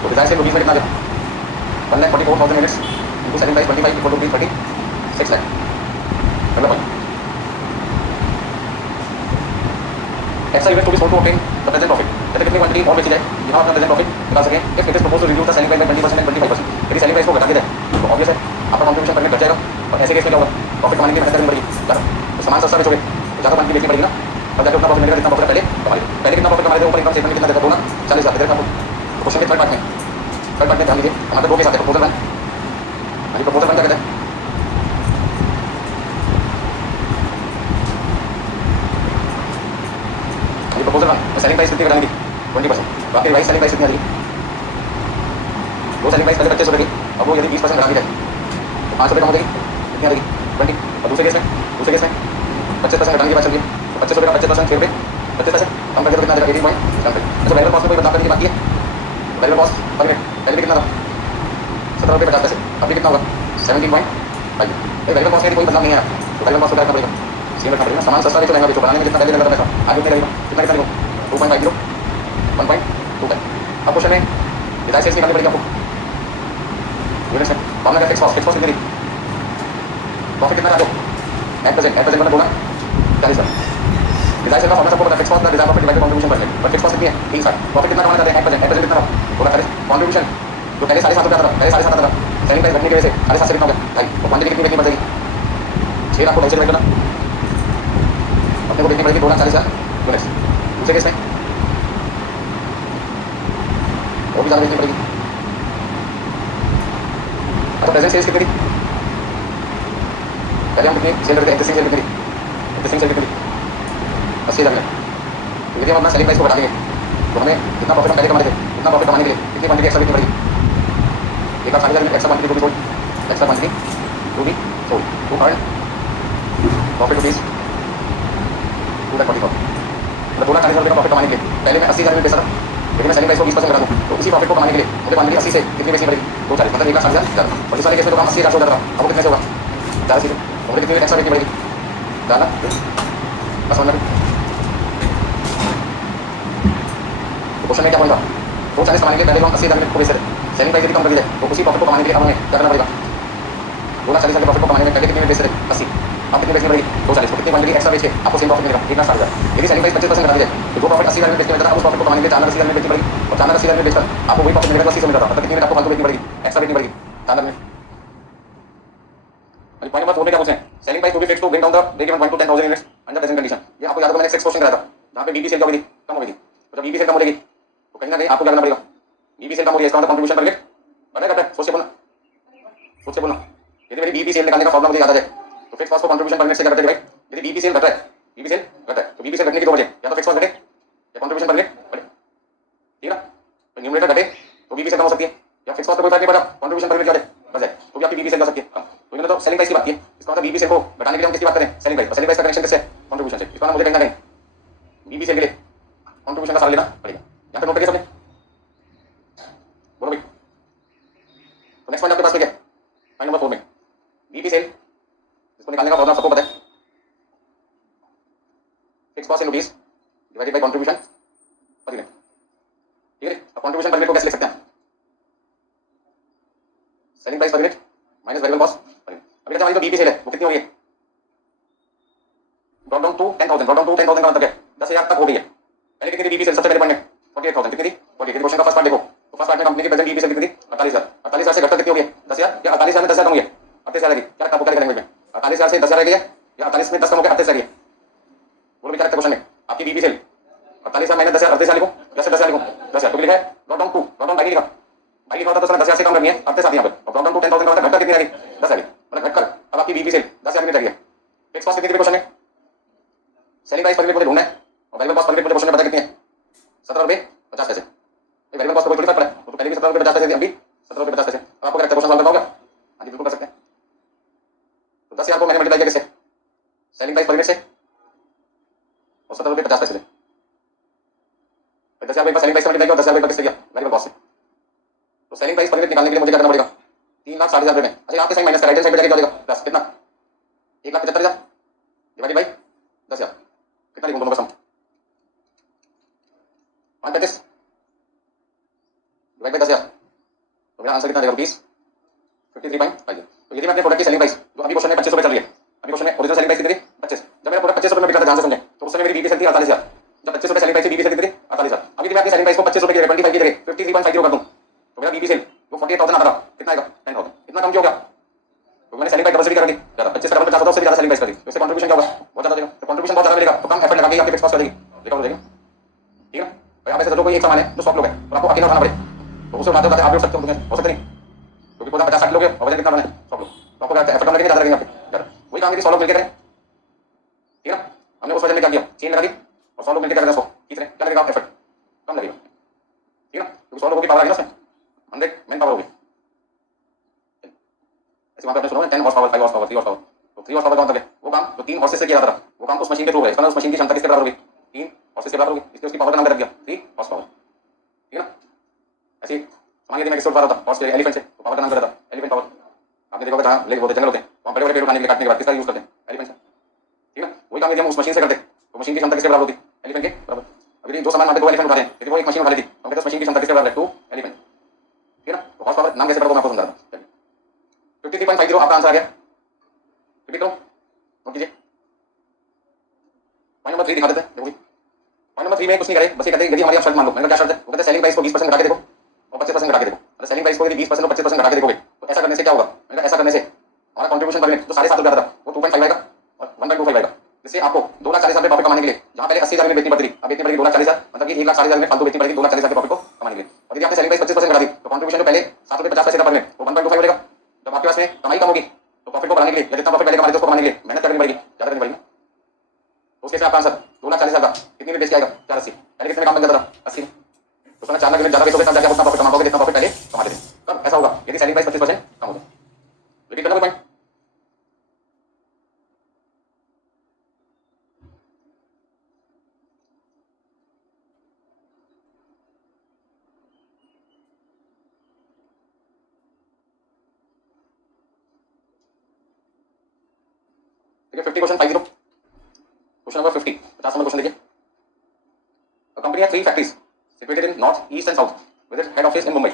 तो डिजायर सेल रुपीज में कितना आ जाएगा 1,44,000 units into selling price 25 equal to 36 lakh मतलब extra units to be sold to obtain the present profit जैसे कितनी क्वांटिटी और बेची जाए यहाँ अपना प्रेजेंट प्रॉफिट निकाल सकें if it is propose to reduce the selling price by 20% and 25% यदि सेलिंग प्राइस को घटा दिया जाए तो ऑब्वियस है आपका कंट्रीब्यूशन पर घट जाएगा और ऐसे केस में क्या होगा प्रॉफिट कमाने की मेहनत करनी पड़ेगी ज़्यादा तो सामान सस्ता बेचोगे तो ज़्यादा क्वांटिटी बेचनी पड़ेगी ना और जाकर उतना प्रॉफिट मिलेगा जितना प्रॉफिट पहले कितना प्रॉफिट कमाए थे ऊपर इनकम स्टेटमेंट कितना देखा 40,000 देखा आपको क्वेश्चन के थर्ड पार्ट में ध्यान दीजिए हमारे 2 केस आते हैं प्रपोजल वन हाँ प्रपोजल वन क्या कहते हैं प्रपोजल वन सेलिंग प्राइस कितनी घटानी थी 20% तो आपकी रिवाइज सेलिंग प्राइस कितनी आ जाएगी वो सेलिंग प्राइस पहले 25 रुपये की अब वो यदि 20% घटा दी जाए तो 5 रुपये कम हो जाएगी कितनी आ जाएगी 20 और दूसरे केस में 25% घटाने की बात चल रही है तो 25 रुपये का 25% 6 रुपये 25% कम करके तो कितना आ जाएगा 18 पॉइंट तो वेरिएबल कॉस्ट में कोई बदलाव करने की बात है वेरिएबल कॉस्ट पर यूनिट पहले भी कितना था 17 रुपये 50 पैसे अभी कितना होगा 17.5 वेरिएबल कॉस्ट में कोई बदलाव नहीं है तो वेरिएबल कॉस्ट को रखना पड़ेगा सेम रखना पड़ेगा सामान सस्ता बेचो महंगा बेचो बनाने में जितना पहले लगा पैसा आगे उतना लगेगा कितना कितना लगेगा 2.50 1.25 अब क्वेश्चन में डिजायर सेल्स निकालनी पड़ेगी आपको यूनिट्स में हमने फिक्स कॉस्ट कितनी थी प्रॉफिट कितना था जो 8% मतलब बोला 40 लाख डिजायर सेल का फॉर्मूला सबको पता है फिक्स कॉस्ट का डिजायर प्रॉफिट डिवाइडेड कंट्रीब्यूशन पर पर फिक्स कॉस्ट कितनी है 360 प्रॉफिट कितना कमाना चाहते हैं 8% कितना बोला 40 कंट्रीब्यूशन जो पहले 7.5 रुपये आता था पहले 7.5 आता था सेलिंग प्राइस घटने की वजह से 7.5 से कितना हो गया भाई तो क्वांटिटी कितनी बेचनी पड़ेगी 6 लाख को 2.5 से डिवाइड करना अपने को बेचनी पड़ेगी 2,40,000 यूनिट्स दूसरे केस में और भी ज़्यादा बेचनी पड़ेगी अच्छा प्रेजेंट सेल्स कितनी थी पहले हम कितनी सेल करते हैं एक्जिस्टिंग सेल कितनी थी 80,000 तो यदि हम अपना सेलिंग प्राइस को बढ़ा देंगे तो हमें कितना प्रॉफिट हम पहले कमाते थे उतना प्रॉफिट कमाने के लिए कितनी क्वांटिटी एक्स्ट्रा बेचनी पड़ेगी 1,60,000 extra quantity to be sold to earn profit rupees 2,40,000 मतलब 2,40,000 40,000 रुपये का प्रॉफिट कमाने के लिए पहले मैं 80,000 में बेच रहा था, लेकिन मैं सेलिंग प्राइस को 20% घटा दूँ तो उसी प्रॉफिट को कमाने के लिए मुझे क्वांटिटी 80 से कितनी बेचनी पड़ेगी? 240, मतलब 1,60,000। और इस वाले केस में तो काम 80,000 हो जाता है, अब वो कितने से होगा? 4 चीज़ें, तो मुझे कितनी एक्स्ट्रा बेचनी पड़ेगी? जाना बस समझना। क्वेश्चन में क्या पॉइंट था? 240 कमाने के लिए पहले हम 80,000 को बेच रहे, सेलिंग प्राइस यदि कम कर दी जाए तो उसी प्रॉफिट को कमाने के लिए अब हमें क्या करना पड़ेगा? 2,40,000 के प्रॉफिट को कमाने में पहले कितने में बेच रहे? 80, अब कितनी बेचनी पड़ेगी? 240, तो कितनी क्वांटिटी एक्स्ट्रा बेच के आपको सेम प्रॉफिट मिलेगा? 1,60,000। यदि सेलिंग प्राइस 25% घटा दी जाए तो जो प्रॉफिट 80,000 में बेचने में जाता है उस प्रॉफिट को कमाने के लिए 4,80,000 में बेचनी पड़ेगी, और 4,80,000 में बेचकर आपको वही प्रॉफिट मिलेगा जो 80 से मिल रहा था, मतलब कितनी में आपको फालतू बेचनी पड़ेगी? एक्स्ट्रा बेचनी पड़ेगी 4,000 में। पॉइंट नंबर 4 में क्या पूछे? Selling price to be fixed to bring down the break even point to 10,000 units under present condition. ये आपको याद होगा मैंने नेक्स्ट क्वेश्चन कराया था जहां पे बीबी सेल कम हुई थी, कम हो गई थी। तो जब बीबी सेल कम हो जाएगी तो कहीं ना कहीं आपको क्या करना पड़ेगा? बीबी सेल कम हो रही है, इसका मतलब कंट्रीब्यूशन पर रेट बढ़ेगा घटे? सोच के बोलना, सोच के बोलना। यदि मेरी बीबी सेल निकालने का फॉर्मूला मुझे याद आ जाए तो फिक्स कॉस्ट को कंट्रीब्यूशन पर रेट से क्या करते हैं भाई? यदि बीबी सेल घट रहा है, बीबी सेल घट है तो बीबी सेल घटने की दो वजह, या तो फिक्स कॉस्ट घटे या कंट्रीब्यूशन पर रेट बढ़े, ठीक है ना? तो न्यूमरेटर घटे तो बीबी सेल कम हो सकती है, या फिक्स कॉस्ट पे कोई फर्क नहीं पड़ता, कंट्रीब्यूशन पर रेट क्या बढ़ जाए तो भी आपकी बीबी सेल जा सकती है। तो इन्होंने तो सेलिंग प्राइस की बात की है, इसका मतलब बीबी सेल को घटाने के लिए हम किसकी बात करें? Selling price. सेलिंग प्राइस का कनेक्शन किससे? कंट्रीब्यूशन से। इसका मतलब मुझे कहीं ना कहीं बीबी सेल के लिए कंट्रीब्यूशन का सारा लेना पड़ेगा। यहाँ पे नोट करिए सबने, बोलो भाई। तो नेक्स्ट पॉइंट आपके पास में क्या है? पॉइंट नंबर 4 में बीबी सेल, इसको निकालने का फॉर्मूला सबको पता है, fix cost in rupees divided by contribution per unit, ठीक है? अब कंट्रीब्यूशन पर यूनिट को कैसे लिख सकते हैं? Selling price per unit minus variable cost per unit. अभी हमारी जो बीबी सेल है वो कितनी हो रही है? Drop down to 10,000, drop down to 10,000 का मतलब है 10,000 तक हो गई है। पहले कितनी थी बीबी सेल? सबसे पहले पॉइंट में 48,000 कितनी थी? 48। क्वेश्चन का फर्स्ट पार्ट देखो, तो फर्स्ट पार्ट में कंपनी की प्रेजेंट बीबी सेल कितनी थी? 48,000। 48,000 से घटकर कितनी हो गई? 10,000, या 48,000 में 10,000 कम हुई है? 38,000 लगी क्या? आपको क्या लैंग्वेज में 48,000 से 10,000 रह गई है, या 48 में 10 कम हो गया 38,000 रह गई है? बोलो क्या क्वेश्चन में आपकी बीबी सेल 48,000 माइनस 10,000, 38,000 लिखो, 10,000 लिखो, 10,000 तो लिखा है drop down to, drop down by लिखा, बाई लिखा होता तो 10,000 से कम करनी है, 38,000 यहाँ पे, और ड्रॉप डाउन टू 10,000 का मतलब घटकर कितनी रह गई? 10,000, मतलब घटकर अब आपकी बीबी सेल 10,000 में रह गई है। फिक्स कॉस्ट कितनी थी क्वेश्चन में? सेलिंग प्राइस पर यूनिट मुझे ढूंढना है, और वेरिएबल कॉस्ट पर यूनिट मुझे क्वेश्चन में पता कितनी है? 17 रुपये 50 पैसे। वेरिएबल कॉस्ट पर कोई फर्क पड़ा है तो पहले भी 17 रुपये 50 पैसे थी, अभी 17 रुपये 50 पैसे। अब आपको क्या लगता है क्वेश्चन सॉल्व कर पाओगे? हाँ जी बिल्कुल कर सकते हैं। तो 10,000 को मैंने मल्टीप्लाई किया किससे? सेलिंग प्राइस पर यूनिट से, और 17 रुपये 50 पैसे से। 10,000 सेलिंग प्राइस मल्टीप्लाई किया और 10,000 किससे किया? वेरिएबल कॉस्ट से। तो सेलिंग प्राइस पर यूनिट निकालने के लिए मुझे क्या करना पड़ेगा? 3,60,000 रुपये में, अच्छा यहाँ पे साइन माइनस का राइट हैंड साइड पे जाके क्या देगा? प्लस कितना? 1,75,000 डिवाइडेड बाई 10,000, कितना लिखूं दोनों का सम? 535 डिवाइड बाई 10,000, तो मेरा आंसर कितना देगा? रुपीस 53.5। तो यदि मैं अपने प्रोडक्ट की सेलिंग प्राइस जो अभी क्वेश्चन में 25 रुपये चल रही है, अभी क्वेश्चन में ओरिजिनल सेलिंग प्राइस कितनी थी? 25। जब मेरा प्रोडक्ट 25 रुपये में बिका था, ध्यान से समझे, तो उस समय मेरी बीबी सेल थी 48,000। जब 25 रुपये सेलिंग प्राइस थी, बीबी सेल कितनी थी? 48,000। अभी मैं अपनी सेलिंग प्राइस को 25 रुपये की 25 की जगह 53.50 कर दूं तो मेरा बीबी सेल जो 48,000 आता था कितना आएगा? 10,000। इतना कम क्यों हो गया? तो मैंने सेलिंग प्राइस डबल से भी करा दी, ज्यादा 25 का डबल 50 होता है, उससे भी ज्यादा सेलिंग प्राइस कर दी, तो इससे कंट्रीब्यूशन क्या होगा? बहुत ज्यादा देगा। तो कंट्रीब्यूशन बहुत ज्यादा मिलेगा तो कम एफर्ट लगा के आपकी फिक्स कॉस्ट कर देगी, देखा हो जाएगी, ठीक है ना? भाई आप ऐसे सोचो कोई एक सामान है जो 100 किलो है तो आपको अकेला उठाना पड़े, तो उसे उठाते उठाते आप भी उठ सकते हो सकते नहीं, क्योंकि पूरा 50-60 लोग और वजन कितना बना है? 100 किलो, तो आपको क्या एफर्ट कम लगेगा, ज्यादा लगेगा आपके? वही काम यदि 100 लोग मिलकर करें, ठीक है ना? हमने उस वजन में क्या किया? चेन लगा दी, और 100 लोग मिलकर क्या करें? 100 खींच रहे, क्या लगेगा? एफर्ट कम लगेगा, ठीक है ना? क्योंकि 100 लोगों की पावर आ गई ना उसमें, 100 मैन पावर होगी। ऐसे वहां पे आपने सुना है 10 horse power, 5 horse power, 3 horse power. तो 3 हॉर्स पावर का मतलब है वो काम जो 3 हॉर्सेस से किया जाता था, वो काम उस मशीन के थ्रू है, इसका उस मशीन की क्षमता किसके बराबर होगी? 3 हॉर्सेस के बराबर होगी, इसलिए उसकी पावर का नाम रख दिया 3 हॉर्स पावर, ठीक है ना? ऐसे मान लीजिए मैं किसको उठा रहा था हॉर्स के एलिफेंट से, तो पावर का नाम क्या रहता? Elephant power. आपने देखा होगा जहाँ लेक होते जंगल होते हैं वहाँ बड़े बड़े पेड़ उठाने के लिए, काटने के बाद किसका यूज करते हैं? एलिफेंट से, ठीक है ना? वही काम यदि हम उस मशीन से करते तो मशीन की क्षमता किसके बराबर होती? एलिफेंट के बराबर। अभी जो सामान वहाँ पे 2 एलिफेंट उठा रहे हैं, यदि वो एक मशीन उठा लेती तो हम कहते हैं उस मशीन की क्षमता किसके बराबर है? 2 एलिफेंट, ठीक है ना? तो हॉर्स पावर नाम कैसे पड़ा वो मैं आपको समझा रहा था। 53.50 आपका आंसर आ गया, रिपीट करो, नोट कीजिए। पॉइंट नंबर 3 दिखा देते हैं, देखो पॉइंट नंबर 3 में कुछ नहीं करे, बस ये कहते हैं यदि हमारी आप शर्त मान लो, मैंने क्या शर्त है? वो कहते हैं सेलिंग प्राइस को 20% घटा के देखो और 25% घटा के देखो, मतलब सेलिंग प्राइस को यदि 20% और 25% घटा के देखोगे तो ऐसा करने से क्या होगा? मैंने कहा ऐसा करने से हमारा कंट्रीब्यूशन पर यूनिट जो 7.5 रुपये आता था वो 2.5 आएगा और 1.25 आएगा, जिससे आपको 2,40,000 रुपये प्रॉफिट कमाने के लिए जहाँ पहले 80,000 में बेचनी पड़ती थी अब बेचनी पड़ेगी 2,40,000, मतलब कि 1,40,000 में फालतू बेचनी पड़ेगी 2,40,000 के प्रॉफिट को कमाने के लिए। और यदि आपने सेलिंग प्राइस 25% घटा दी तो कंट्रीब्यूशन जो पहले 7 रुपये 50 पैसे था पर मिनट वो 1.25 हो जाएगा। जब आपके पास में कमाई कम होगी तो प्रॉफिट को बढ़ाने के लिए या जितना प्रॉफिट पहले कमा रहे थे उसको कमाने के लिए मेहनत करनी पड़ेगी, ज्यादा करनी पड़ेगी। तो उसके आपका आंसर 2,40,000 का कितने में बेच के आएगा? 480। पहले कितने में काम बन जाता था? 80 में। तो उसमें 4 लाख यूनिट ज्यादा बेचोगे तब जाके उतना प्रॉफिट कमा पाओगे जितना प्रॉफिट पहले कमाते थे। कब ऐसा होगा? यदि सेलिंग प्राइस 25% कम हो जाए। रिपीट करना कोई पॉइंट? ठीक है 50 question 50 question number 50 50 number question देखिए A company has 3 factories situated in north, east and south with its head office in Mumbai.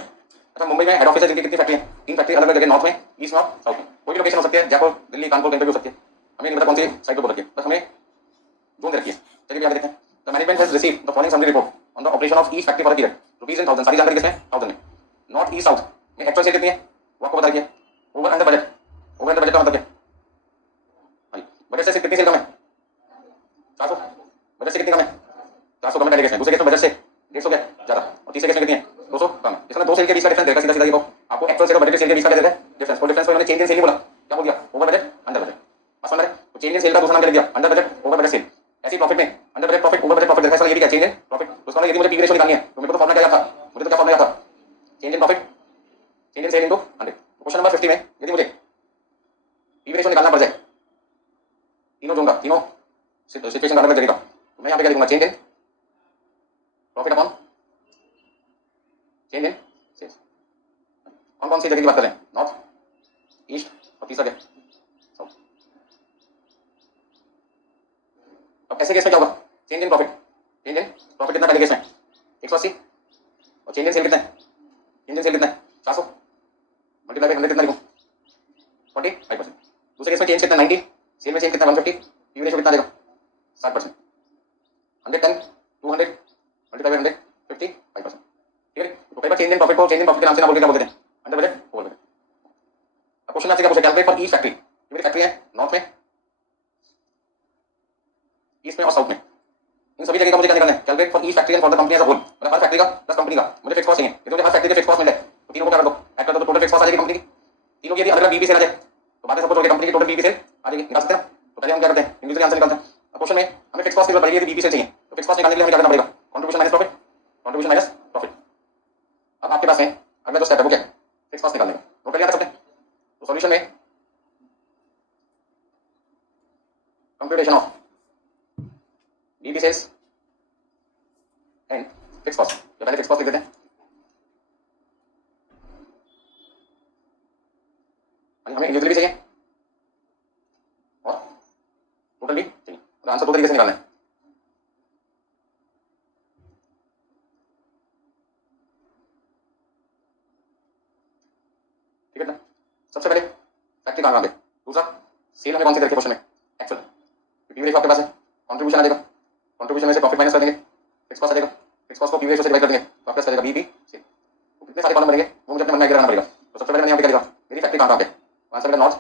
अच्छा मुंबई में हेड ऑफिस है जिनकी कितनी फैक्ट्री है? 3 फैक्ट्री अलग अलग जगह नॉर्थ में, ईस्ट में और साउथ में. कोई भी लोकेशन हो सकती है, जयपुर, दिल्ली, कानपुर, कहीं पे भी हो सकती है. हमें नहीं पता कौन सी साइड पे बोल रखी है, बस हमें जोन दे रखी है. चलिए भी आगे देखते हैं. The management has received the following summary report on the operation of each factory for the period. Rupees in thousand. सारी जानकारी किसमें? थाउजेंड में. नॉर्थ ईस्ट साउथ में एक्चुअल सेल कितनी है वो आपको बता रखी है. Over under budget. Over under budget का मतलब क्या? बजट से कितनी सेल कम है? 400. बजट से कितनी कम है? 400 कम है पहले केस में. दूसरे केस में बजट से 150 क्या ज्यादा, और तीसरे केस में कितनी है? 200 कम. इसमें दो सेल के बीच का डिफरेंस देगा. सीधा सीधा देखो आपको एक्चुअल सेल और बजट सेल के बीच का क्या देगा डिफरेंस. वो डिफरेंस को मैंने चेंज इन सेल नहीं बोला, क्या बोल दिया? Over budget under budget. आसान है. तो चेंज इन सेल का दूसरा नाम क्या लिख दिया? Under budget over budget sale. ऐसी प्रॉफिट में under budget profit over budget profit देखा है. ये भी क्या चेंज इन प्रॉफिट. उसका मतलब यदि मुझे पीवी रेशियो निकालनी है तो मेरे को तो फॉर्मूला क्या था? मुझे तो क्या फॉर्मूला था? Change in profit change in sale into 100. Question number 50 में यदि मुझे पीवी रेशियो निकालना पड़ जाए तीनों जोन का, तीनों सिचुएशन का अलग जगह का, तो मैं यहाँ पे क्या लिखूंगा? Change in profit upon change in sales. कौन कौन सी जगह की बात कर रहे हैं? नॉर्थ, ईस्ट और तीसरा क्या? साउथ. अब ऐसे केस में क्या होगा? Change in profit. Change in profit कितना पहले केस में? 180. और चेंज इन सेल कितना है? चेंज इन सेल कितना है? 400 मल्टीप्लाई बाय 100 कितना लिखूं? 45%. दूसरे केस में चेंज कितना? 90. सेल में चेंज कितना? 150. पीवी रेशियो कितना देगा? 60%. 110 200 मल्टीप्लाई बाय 100 55%. ठीक है. तो कई बार चेंज इन प्रॉफिट को चेंज इन प्रॉफिट के नाम से ना बोल के क्या बोलते हैं? Under budget over budget. अब क्वेश्चन आपसे क्या पूछा? Calculate for each factory. ये मेरी फैक्ट्री है नॉर्थ में, ईस्ट में और साउथ में. इन सभी जगह का मुझे क्या निकालना है? Calculate for each factory and for the company as a whole. मतलब हर फैक्ट्री का प्लस कंपनी का मुझे फिक्स कॉस्ट चाहिए. यदि मुझे हर फैक्ट्री के फिक्स कॉस्ट मिल जाए तो तीनों को क्या कर दो? ऐड कर दो तो टोटल फिक्स कॉस्ट आ जाएगी कंपनी की. तीनों की यदि अलग अलग बीबी सेल आ जाए तो बाद में सबको जोड़ के कंपनी की टोटल बीबी सेल आ जाएगी. निकाल सकते हैं. तो पहले हम क्या करते हैं? इंडिविजुअली आंसर निकालते हैं. अब क्वेश्चन में हमें फिक्स कॉस्ट की जरूरत पड़ेगी. यदि बीबी सेल चाहिए तो फिक्स कॉस्ट निकालने के लिए हमें क्या करना पड़ेगा? Contribution minus profit. Contribution minus profit. अब आपके पास में अगला जो स्टेप है वो क्या है? फिक्स कॉस्ट निकालने का. नोट कर लिया था सबने? तो सॉल्यूशन में computation of BB sales and fix cost. तो पहले फिक्स कॉस्ट लिख देते हैं. हमें इंडिविजुअली भी चाहिए और टोटल भी चाहिए. तो आंसर दो तरीके से निकालना है. ठीक है ना. सबसे पहले फैक्ट्री कहाँ दे. दूसरा सेल हमें कौन सी तरह के क्वेश्चन में? एक्चुअल. पीवी रेशियो आपके पास है. कंट्रीब्यूशन आ जाएगा. कंट्रीब्यूशन में से प्रॉफिट माइनस कर देंगे. फिक्स कॉस्ट आ जाएगा. फिक्स कॉस्ट को पीवी रेशियो से डिवाइड कर देंगे तो आपके पास आ जाएगा बीबी सेल. तो कितने सारे कॉलम बनेंगे वो मुझे अपने मन में आइडिया लगाना पड़ेगा. तो सबसे पहले मैंने यहाँ पे क्या लिखा? मेरी फैक्ट्री कहाँ पे? आंसर मेरा नॉर्थ,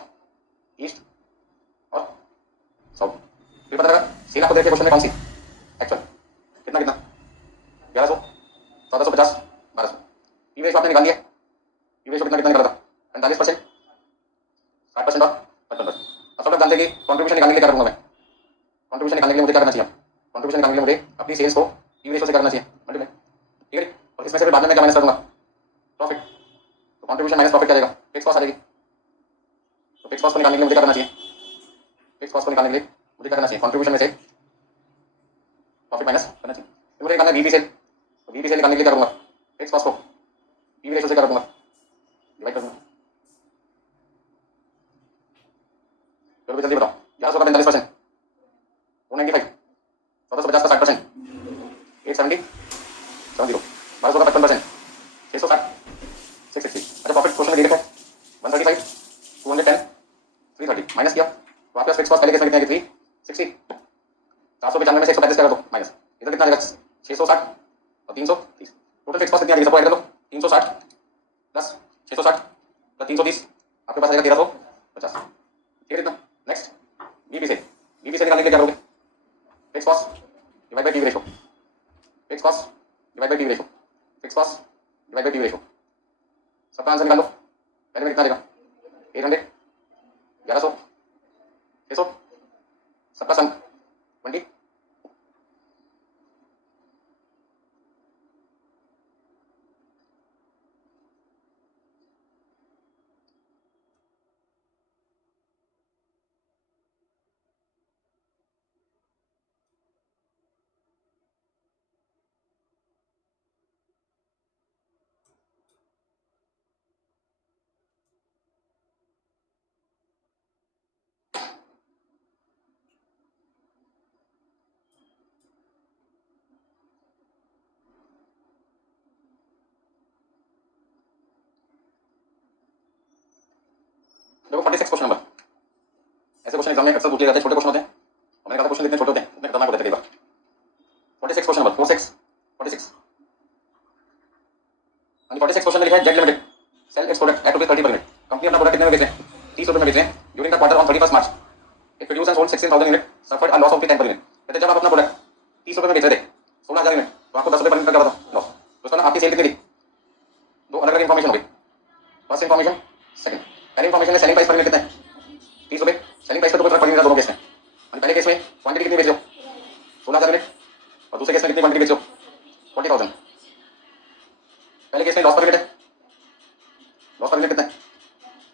ईस्ट और साउथ. फिर पता लगा सेल आपको देखिए क्वेश्चन में कौन सी? एक्चुअल. कितना कितना? 1100 1450 1200. पीवी रेशियो आपने निकाल लिया. पीवी रेशियो कितना कितना निकाला था? 45%, 60% और 55%. अब सब लोग जानते हैं कि कंट्रीब्यूशन निकालने के लिए क्या करूंगा मैं? कंट्रीब्यूशन निकालने के लिए मुझे क्या करना चाहिए? कंट्रीब्यूशन निकालने के लिए मुझे अपनी सेल्स को पीवी रेशियो से करना चाहिए मल्टीप्लाई. ठीक है. और इसमें से फिर बाद में मैं क्या माइनस करूंगा? प्रॉफिट. तो कंट्रीब्यूशन माइनस प्रॉफिट क्या जाएगा? फिक्स कॉस्ट आ जाएगी. तो फिक्स कॉस्ट को निकालने के लिए मुझे क्या करना चाहिए? फिक्स कॉस्ट को निकालने के लिए मुझे क्या करना चाहिए? कंट्रीब्यूशन में से प्रॉफिट माइनस करना चाहिए. तो मुझे निकालना है बीबी सेल. तो बीबी सेल निकालने के लिए क्या करूंगा? फिक्स कॉस्ट को पीवी रेशियो से क्या करूंगा? डिवाइड करूंगा. चलो जल्दी बताओ. 1100 का 45%, 295, 1450 का 60%, 870 70, 1200 का 55%, 660 660. अच्छा प्रॉफिट क्वेश्चन में दे रखा है 135 210 330. माइनस किया तो आपके पास फिक्स कॉस्ट पहले केस में कितने आएगी? 360. 495 में से 135 कर दो माइनस. इधर कितना आ जाएगा? 660 और 330. टोटल फिक्स कॉस्ट कितनी आ रही है? सबको ऐड कर लो. 360 प्लस 660 प्लस 330 आपके पास आ जाएगा 1350. ठीक है कितना? नेक्स्ट बीबी से. बीबी से निकालने के लिए क्या करोगे? Fix cost divide by PV ratio. Fix cost divide by PV ratio. Fix cost divide by PV ratio. सबका आंसर निकाल लो. पहले में कितना आएगा? 800 1100 600. सबका सम 20. 46 क्वेश्चन नंबर। ऐसे क्वेश्चन एग्जाम में अक्सर पूछे जाते हैं, छोटे क्वेश्चन होते हैं और मैंने कहा क्वेश्चन इतने छोटे होते हैं इतने खतरनाक होते हैं कई बार। 46 क्वेश्चन नंबर 46 46 हाँ 46 क्वेश्चन में लिखा है Z limited sale its product at ₹30 पर यूनिट। कंपनी अपना प्रोडक्ट कितने में बेच रहे हैं? ₹30 में बेच रहे हैं। During the quarter on 31 March it produce and sold 16,000 unit suffered a loss of ₹10 per unit. कहते जब आप अपना प्रोडक्ट ₹30 में बेच रहे थे 16,000 यूनिट तो आपको ₹10 पर यूनिट का क्या होता लॉस। तो उसका आपकी सेल कितनी थी? दो अलग अलग इन्फॉर्मेशन हो गई। फर्स्ट इन्फॉर्मेशन सेकंड पहली इन्फॉर्मेशन में सेलिंग प्राइस पर यूनिट कितना है? ₹30। सेलिंग प्राइस पर तो कोई फर्क पड़ नहीं रहा दोनों केस में। पहले केस में क्वांटिटी कितनी बेच रहे हो? 16,000 यूनिट और दूसरे केस में कितनी क्वांटिटी बेच रहे हो? 40,000। पहले केस में लॉस पर यूनिट है, लॉस पर यूनिट कितना है?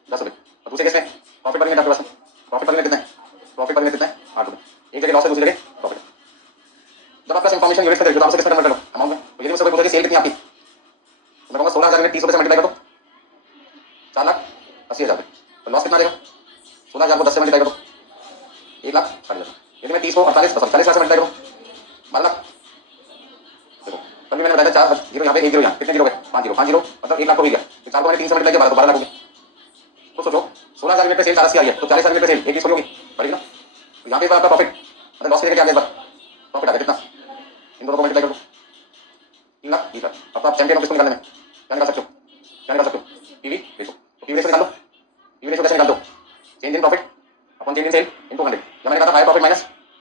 ₹10। और दूसरे केस में प्रॉफिट पर यूनिट आपके पास है, प्रॉफिट पर यूनिट कितना है? प्रॉफिट पर यूनिट कितना है? ₹8। एक जगह लॉस है दूसरी जगह प्रॉफिट। जब आपका इन्फॉर्मेशन यूनिट में तो आपसे किसका कन्वर्ट करो अमाउंट में। तो यदि मुझसे कोई पूछे सेल कितनी आपकी तो मैं कहूँगा 16,000 यूनिट ₹30 से मल्टीप्लाई करो 4,80,000। तो लॉस कितना देगा? 16,000 को 10 से मल्टीप्लाई करो 1,60,000। यदि मैं 30 को 40 लाख से मल्टीप्लाई करूँ 12,00,000। देखो कल भी मैंने बताया 4 जीरो यहाँ पे 1 जीरो यहाँ कितने जीरो गए? 5 जीरो 5 जीरो मतलब 1,00,000 को भी गया। तो 4 को मैंने 3 से मल्टीप्लाई किया 12 लाख हो गए। तो सोचो 16,000 यूनिट पे सेल 40 आ रही है तो 40,000 यूनिट पे सेल एक चीज होगी बढ़ेगी ना। तो यहाँ पे इस बार आपका प्रॉफिट मतलब लॉस से क्या आ गया? इस बार प्रॉफिट आ गया कितना? इन दोनों को मल्टीप्लाई कर दो 3,20,000। अब तो आप चैंपियन ऑफ इसको निकालने में क्या निकाल सकते हो? क्या निकाल सकते हो? PV ratio. तो पीवी रेशो निकाल दो। पीवी रेशो कैसे निकाल दो? Change in profit upon change in sale into 100। या मैंने कहा था higher profit minus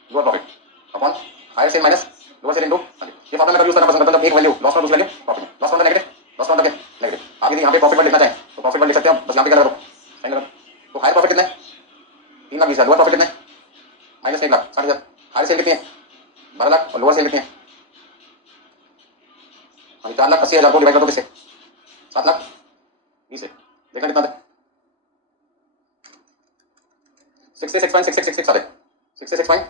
lower profit upon higher sale minus lower sale into 100। ये फॉर्मूला मैं कभी यूज करना पसंद करता हूं। जब एक वैल्यू लॉस का दूसरी वैल्यू प्रॉफिट में लॉस का नेगेटिव लॉस का मतलब नेगेटिव। आप यदि यहाँ पे प्रॉफिट वर्ड लिखना चाहें तो प्रॉफिट वर्ड लिख सकते हैं। बस यहाँ पे क्या लगा दो साइन लगा। तो हायर प्रॉफिट कितना है? 3,20,000। लोअर प्रॉफिट कितना है? माइनस 1,60,000। हायर सेल कितनी है? 12,00,000 और लोअर सेल कितनी है? 4,80,000 को डिवाइड कर दो किससे? 7,20 से देखना कितना आता है? 66.6666 आता है। 66.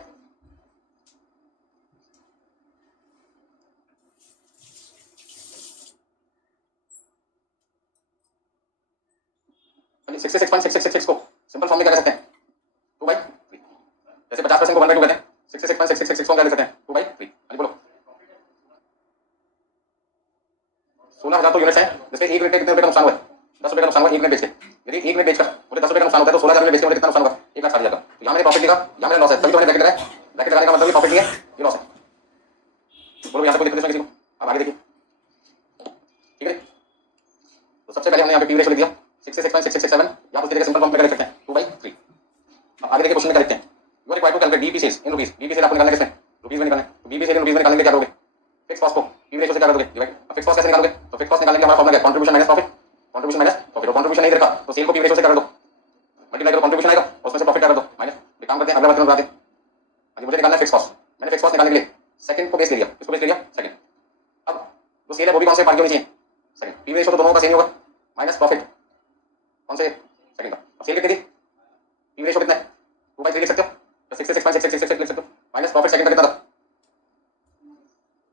66.6666 को सिंपल फॉर्म में क्या कह सकते हैं? 2/3। जैसे 50% को 1/2 कहते हैं 66.6666 को क्या लिख सकते हैं? 2/3। बोलो 16,000 तो यूनिट्स हैं जिसमें एक यूनिट कितने रुपए का नुकसान हुआ है? 10 रुपए का नुकसान हुआ एक यूनिट बेच के। यदि एक यूनिट बेचकर मुझे 10 रुपए का नुकसान होता है तो 16,000 यूनिट बेच के मुझे कितना नुकसान होगा? 1,60,000 का। तो यहाँ मैंने प्रॉफिट लिखा यहाँ मैंने लॉस है तभी तो मैंने ब्रैकेट लगाया। ब्रैकेट लगाने का मतलब ये प्रॉफिट नहीं है ये लॉस है। बोलो यहाँ से कोई दिक्कत इसमें किसी को? आप आगे देखिए ठीक है। तो सबसे पहले हमने यहाँ पे पी रेशो लिख दिया 66.6667 या उसकी जगह सिंपल फॉर्म में लिख सकते हैं 2/3। अब आगे देखिए क्वेश्चन में क्या लिखते हैं? You are required to calculate BP sales in rupees. BP sale आपको निकालना किसमें? रुपीस में निकालना है। तो बीपी सेल इन रुपीस में निकालने के क्या करोगे? फिक्स कॉस्ट को पी रेशो से क्या करोगे? डिवाइड। अब फिक्स कॉस्ट कैसे निकालोगे? तो फिक्स कॉस्ट निकालने के हमारा फॉर्मूला क्या है? Contribution minus profit. Contribution minus profit. और कंट्रीब्यूशन नहीं देखा तो सेल को पी रेशो से कर दो मल्टीप्लाई करो कंट्रीब्यूशन आएगा उसमें से प्रॉफिट कर दो माइनस। एक काम करते हैं अगला बर्तन बनाते हैं। अभी मुझे निकालना है फिक्स कॉस्ट। मैंने फिक्स कॉस्ट निकालने के लिए सेकंड को बेस ले लिया। इसको बेस ले लिया सेकंड। अब जो सेल है वो भी कौन से पार्ट की होनी चाहिए? सेकंड। पी रेशो तो दोनों का सेम होगा माइनस प्रॉफिट कौन से? सेकंड का। अब सेल कितनी थी? पी रेशो कितना है? 2/3 लिख सकते हो। 66.6666 लिख सकते हो माइनस प्रॉफिट सेकंड का कितना था?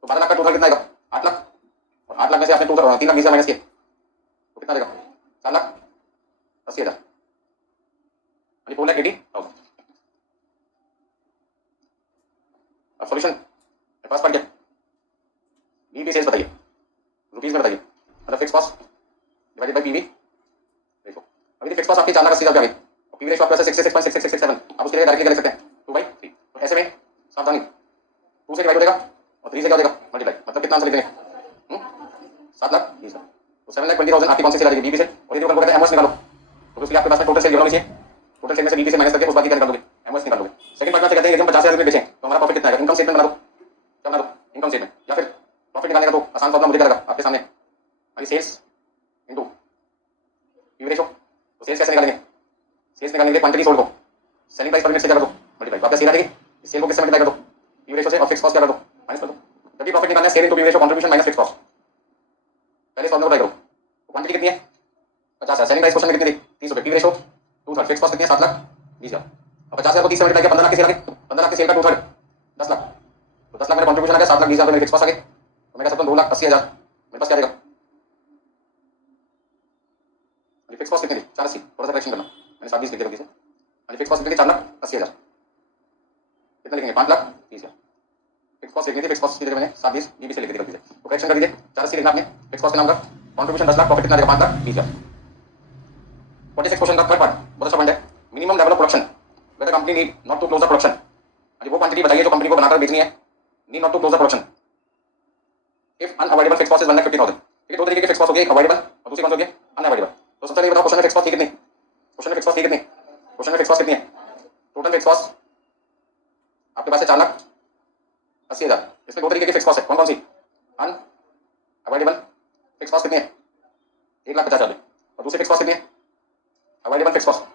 तो 12,00,000 का टोटल कितना आएगा? 8,00,000। और 8,00,000 में से आपने 3,20,000 माइनस किए तो कितना देगा? 4,80,000 यानी 4,80,000। अब सॉल्यूशन पास पड़ गया। बीबी सेल्स बताइए रुपीस में बताइए मतलब fix cost divided bye PV ratio. अभी फिक्स कॉस्ट आपकी 4,80,000 आ गई और पीवी रेशो आपका 66.6667 आप उसके लिए डायरेक्टली लिख सकते हैं 2/3। तो ऐसे में सावधानी 2 से डिवाइड हो जाएगा और 3 से क्या हो जाएगा? मल्टीप्लाई। मतलब कितना आंसर लिख देंगे? 7,20,000। तो 7,20,000 आपकी कौन सी सेल आ रही है? बीबी सेल। और यदि कहते हैं एमओएस निकालो तो उसके लिए आपके पास में टोटल सेल होना चाहिए। टोटल सेल में से बीबी से माइनस करके उस बात की क्या निकाल दोगे? एमओएस निकाल दोगे। सेकंड पार्ट में कहते हैं यदि हम 50,000 में बेचें तो हमारा प्रॉफिट कितना आएगा? इनकम स्टेटमेंट बना दो। क्या बना दो? Income statement. या फिर प्रॉफिट निकालने का तो आसान फॉर्मूला मुझे क्या लगा आपके सामने अभी सेल्स इनटू पीवी रेशो। तो सेल्स कैसे निकालेंगे? सेल्स निकालने के लिए क्वांटिटी सोल्ड को सेलिंग प्राइस पर यूनिट से क्या कर दो? मल्टीप्लाई। तो आपका सेल आ जाएगी इस सेल को किससे मल्टीप्लाई कर दो? पीवी रेशो से और फिक्स कॉस्ट क्या कर दो? माइनस कर दो। जब भी प्रॉफिट निकालना है sale into PV ratio contribution minus fix cost. पहले फॉर्मूला अप्लाई करो। क्वांटिटी कितनी है? 50,000। सेलिंग प्राइस क्वेश्चन में कितनी थी? 30 रुपए। PV ratio 2/3। फिक्स कॉस्ट कितनी है? 7,20,000। अब 50,000 को 30 से मल्टीप्लाई किया 15,00,000 की सेल आ गई। 15,00,000 की सेल का 2/3 10,00,000। तो 10,00,000 मेरा कंट्रीब्यूशन आ गया 7,20,000 मेरे फिक्स कॉस्ट आ गए। तो मैं कह सकता हूं 2,80,000 मेरे पास क्या देगा? फिक्स कॉस्ट कितनी थी? 480। थोड़ा सा करेक्शन करना मैंने 7,20 लिख दिया गलती से। फिक्स कॉस्ट कितनी थी? 4,80,000। कितना लिखेंगे? 5,30,000। फिक्स कॉस्ट लिखनी थी। फिक्स कॉस्ट की जगह मैंने 7,20 बीबी से लिख दी गलती से। तो करेक्शन कर दीजिए 480 लिखना आपने फिक्स कॉस्ट के नाम का। कंट्रीब्यूशन 10,00,000 प्रॉफिट कितना देगा? 5,20,000। 46 क्वेश्चन का थर्ड पार्ट बहुत अच्छा पॉइंट है। Minimum level of production where the company need not to close the production. वो क्वांटिटी बताइए जो कंपनी को बनाकर बेचनी है, need not to close the production if unavoidable fix cost is 1,50,000। ठीक है, दो तरीके के फिक्स कॉस्ट हो गए, एक अवॉइडेबल और दूसरी कौन सी हो गई अनअवॉइडेबल। तो सबसे पहले बताओ क्वेश्चन में फिक्स कॉस्ट थी कितनी, क्वेश्चन में फिक्स कॉस्ट थी कितनी, क्वेश्चन में फिक्स कॉस्ट कितनी है, टोटल फिक्स कॉस्ट आपके पास है 4,80,000। इसमें दो तरीके की फिक्स कॉस्ट है, कौन कौन सी, अनअवॉइडेबल फिक्स कॉस्ट कितनी है 1,50,000 और दूसरी फिक्स कॉस्ट कितनी है avoidable fix cost.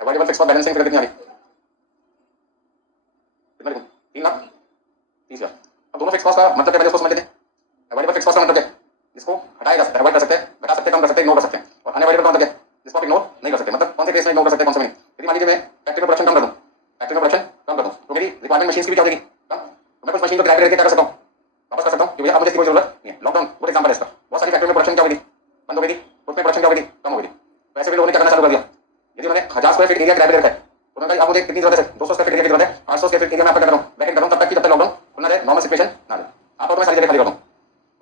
Avoidable fix cost balancing figure कितनी आ रही, कितना लिखूं 3,30,000। अब दोनों फिक्स कॉस्ट का मतलब क्या है उसको समझ लेते हैं। अवॉइडेबल फिक्स कॉस्ट का मतलब क्या है, जिसको हटाया जा सकता है, अवॉइड कर सकते हैं, घटा सकते हैं, कम कर सकते हैं, इग्नोर कर सकते हैं। और अनअवॉइडेबल का मतलब क्या है, जिसको आप इग्नोर नहीं कर सकते। मतलब कौन से केस में इग्नोर कर सकते हैं, कौन से में। यदि मान लीजिए मैं फैक्ट्री में प्रोडक्शन कम कर दूं, फैक्ट्री में प्रोडक्शन कम कर दूं तो मेरी रिक्वायरमेंट मशीन की भी क्या हो जाएगी कम। तो मैं कुछ मशीन को किराए पे रख के क्या कर सकता हूं, वापस कर सकता हूं कि भैया अब मुझे इसकी कोई जरूरत नहीं है। लॉकडाउन गुड एग्जांपल है इसका। बहुत सारी फैक्ट्री में प्रोडक्शन क्या हो गई, बंद हो गई थी, उसमें प्रोडक्शन क्या हो गई, कम हो गई। तो ऐसे भी लोगों ने क्या करना चालू कर दिया, यदि उन्होंने 1000 स्क्वायर फीट एरिया किराए पे रखा है तो उन्होंने कहा अब मुझे कितनी जरूरत है, 200 स्क्वायर फीट एरिया की जरूरत है, 800 स्क्वायर फीट एरिया में आपका कर रहा हूं, वैकेंट कर रहा हूं तब तक कि जब तक लॉकडाउन खुलना रहे, नॉर्मल सिचुएशन ना रहे। आप तो मैं सारी जगह खाली कर दूं।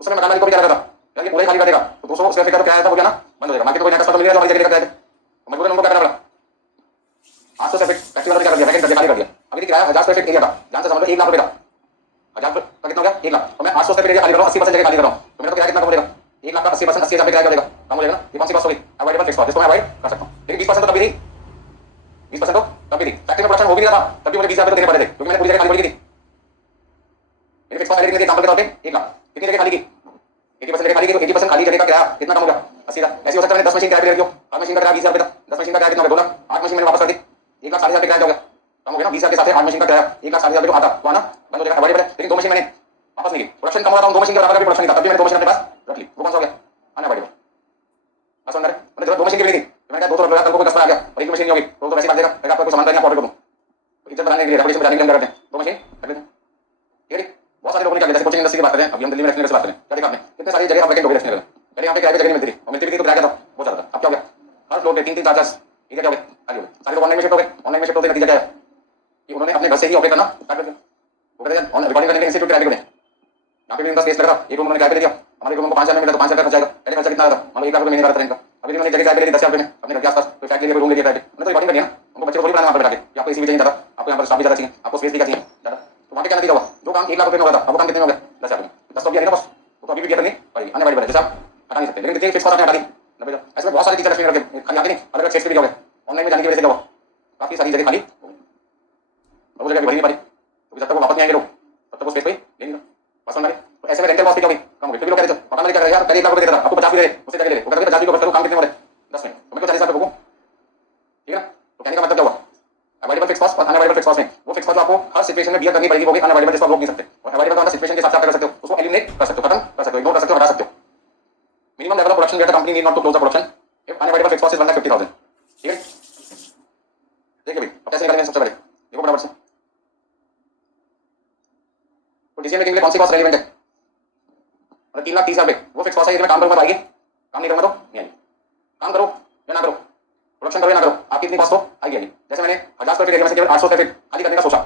उस समय मकान मालिक को भी क्या लगा था यार ये पूरा ही खाली कर देगा तो 200 स्क्वायर फीट का तो किराया था वो क्या ना बंद हो जाएगा, मार्केट में कोई नया कस्टमर मिलेगा तो हमारी जगह का किराया है। मजबूरन उनको क्या करना पड़ा, 800 स्क्वायर फीट फैक्ट्री वाला क्या कर दिया, वैकेंट कर दिया, खाली कर दिया। अभी किराया 1000 स्क्वायर फीट एरिया का, जान से समझ लो 1 लाख रुपए का, 1000 का कितना हो गया 1 लाख। तो मैं 800 स्क्वायर फीट एरिया खाली कर रहा हूं, 80% जगह खाली कर रहा हूं, तो मेरा तो किराया कितना कम हो जाएगा 1 लाख का 80% 80,000 किराया हो जाएगा, कम हो जाएगा ना। ये कौन सी बात हो गई, अवॉइडेबल फिक्स कॉस्ट, जिसको मैं अवॉइड कर सकता हूं। लेकिन 20% तो कभी नहीं, 20% तो कभी नहीं। फैक्ट्री में प्रोडक्शन हो भी नहीं रहा था तब भी मुझे 20,000 देने पड़े थे क्योंकि मैंने पूरी जगह खाली पड़ी थी। मेरी फिक्स कॉस्ट कितनी थी एग्जांपल के तौर पे 1 लाख, कितनी जगह खाली की 80% जगह खाली की, तो 80% खाली जगह का किराया कितना कम हो गया 80,000। ऐसे हो सकता है मैंने 10 मशीन किराए पे रखी हो, 8 मशीन का किराया 20,000 रुपए था, 10 मशीन का किराया कितना हो गया 2 लाख, 8 मशीन मैंने वापस कर दी 1,60,000 किराया हो गया, कम हो गया ना। 20,000 के साथ 8 मशीन का किराया 1,60,000 जो आता तो आना बंद हो जाएगा, अवॉइडेबल है। लेकिन 2 मशीन मैंने वापस नहीं की, प्रोडक्शन कम हो रहा था, 2 मशीन के बराबर भी प्रोडक्शन नहीं था, तब भी मैंने 2 मशीन अपने पास रख ली, वो कौन सा हो गया अनअवॉइडेबल। बस अंदर मैंने जरूरत 2 मशीन की भी नहीं थी, मैंने कहा 200 रुपए कल को कोई कस्टमर आ गया और एक मशीन नहीं होगी तो वैसे ही बात देगा, अगर आपको सामान का ऑर्डर कर दूं तो इज्जत बनाने के लिए रेपुटेशन बनाने के लिए हम क्या करते हैं 2 मशीन रख लेते हैं। ठीक है, बहुत सारे लोगों ने क्या किया, जैसे कोचिंग इंडस्ट्री की बात करें, अभी हम दिल्ली में रखने की बात करें, क्या देखा आपने कितने सारी जगह वैकेंट हो गई रखने के लिए। पहले यहाँ पे किराए पे जगह नहीं मिलती थी और मिलती भी थी तो किराया क्या था बहुत ज्यादा था। अब क्या हो गया, हर फ्लोर पे 3-3 4-4 एरिया क्या हो गए खाली हो गए, सारे लोग ऑनलाइन में शिफ्ट हो गए। ऑनलाइन में शिफ्ट होते नतीजा क्या है कि उन्होंने अपने घर से ही ऑपरेट करना स्टार्ट कर दिया। वो कहते हैं रिकॉर्डिंग करने के इंस्टीट्यूट किराए पे दें, यहाँ पे भी उनका स्पेस लगा था, एक रूम उन्होंने किराए पे दे दिया, हमारे रूम को 5,000 में मिला तो 5,000 का खर्च आएगा, पहले खर्चा कितना था मतलब 1 लाख रुपए महीने का था इनका। अभी उन्होंने जगह किराए पे दे दी 10,000 रुपए में अपने घर के आसपास, तो फ्लैट के लिए रूम ले लिया किराए पे, उन्होंने तो रिकॉर्डिंग करनी है ना, उनको बच्चे को थोड़ी बनाना वहाँ पे बैठा के कि आपको एसी भी चाहिए ज़्यादा, आपको यहाँ पर स्टाफ भी ज़्यादा चाहिए, आपको स्पेस भी क्या चाहिए ज़्यादा। तो वहाँ पे क्या नतीजा हुआ, जो काम 1 लाख रुपए में हो रहा था अब वो काम कितने में हो गया 10,000 में, 10 तो अभी आएगा बस, वो तो अभी भी दिया करनी पड़ेगी, अनअवॉइडेबल है, जैसे आप हटा नहीं सकते। लेकिन कितनी फिक्स कॉस्ट आपने हटा दी 90,000। ऐसे में बहुत सारी टीचर रखे खाली आते नहीं, अलग अलग सेक्स के लिए हो गए, ऑनलाइन में जाने की वजह से क्या हुआ काफी सारी जगह खाली हो गई, अब वो जगह भरी नहीं पारी, तो जब तक वो वापस नहीं आएंगे लोग तब तक वो स्पेस पे ले नहीं पसंद आ। तो ऐसे में रेंटल कॉस्ट क्या होगी कम हो गई, फिर भी लोग कह रहे थे पता नहीं क्या करेगा यार, पहले 1 लाख रुपए देता था आपको 50 भी दे रहे उससे जगह ले ले, वो कहते 50 भी को करो काम कितने हो रहे 10 में, तो मैं को 40,000 रुपए भूगूं। ठीक है ना, तो कहने का मतलब क्या हुआ, अवॉइडेबल फिक्स कॉस्ट और अनअवॉइडेबल फिक्स कॉस्ट में वो फिक्स कॉस्ट आपको हर सिचुएशन में बियर करनी पड़ेगी, वो भी अनअवॉइडेबल जिसको आप रोक नहीं सकते, और अवॉइडेबल का सिचुएशन के हिसाब से आप कर सकते हो, उसको एलिमिनेट कर सकते हो, खत्म कर सकते हो, इग्नोर कर सकते हो, हटा सकते हो। Minimum level of production where the company need not to close the production if unavoidable fix cost is 1,50,000। ठीक है, देखिए भाई अब कैसे निकालेंगे सबसे पहले देखो बराबर से, तो डिसीजन मेकिंग के लिए कौन सी कॉस्ट रेलेवेंट है, मतलब 3,30,000 रुपए वो फिक्स कॉस्ट है, यदि मैं काम करूंगा तो आएगी, काम नहीं करूंगा तो नहीं आएगी, काम करो या ना करो, प्रोडक्शन करो या ना करो, आपकी इतनी कॉस्ट तो आएगी आएगी। जैसे मैंने 1000 स्क्वायर फीट एरिया में से केवल 800 स्क्वायर फीट खाली करने का सोचा,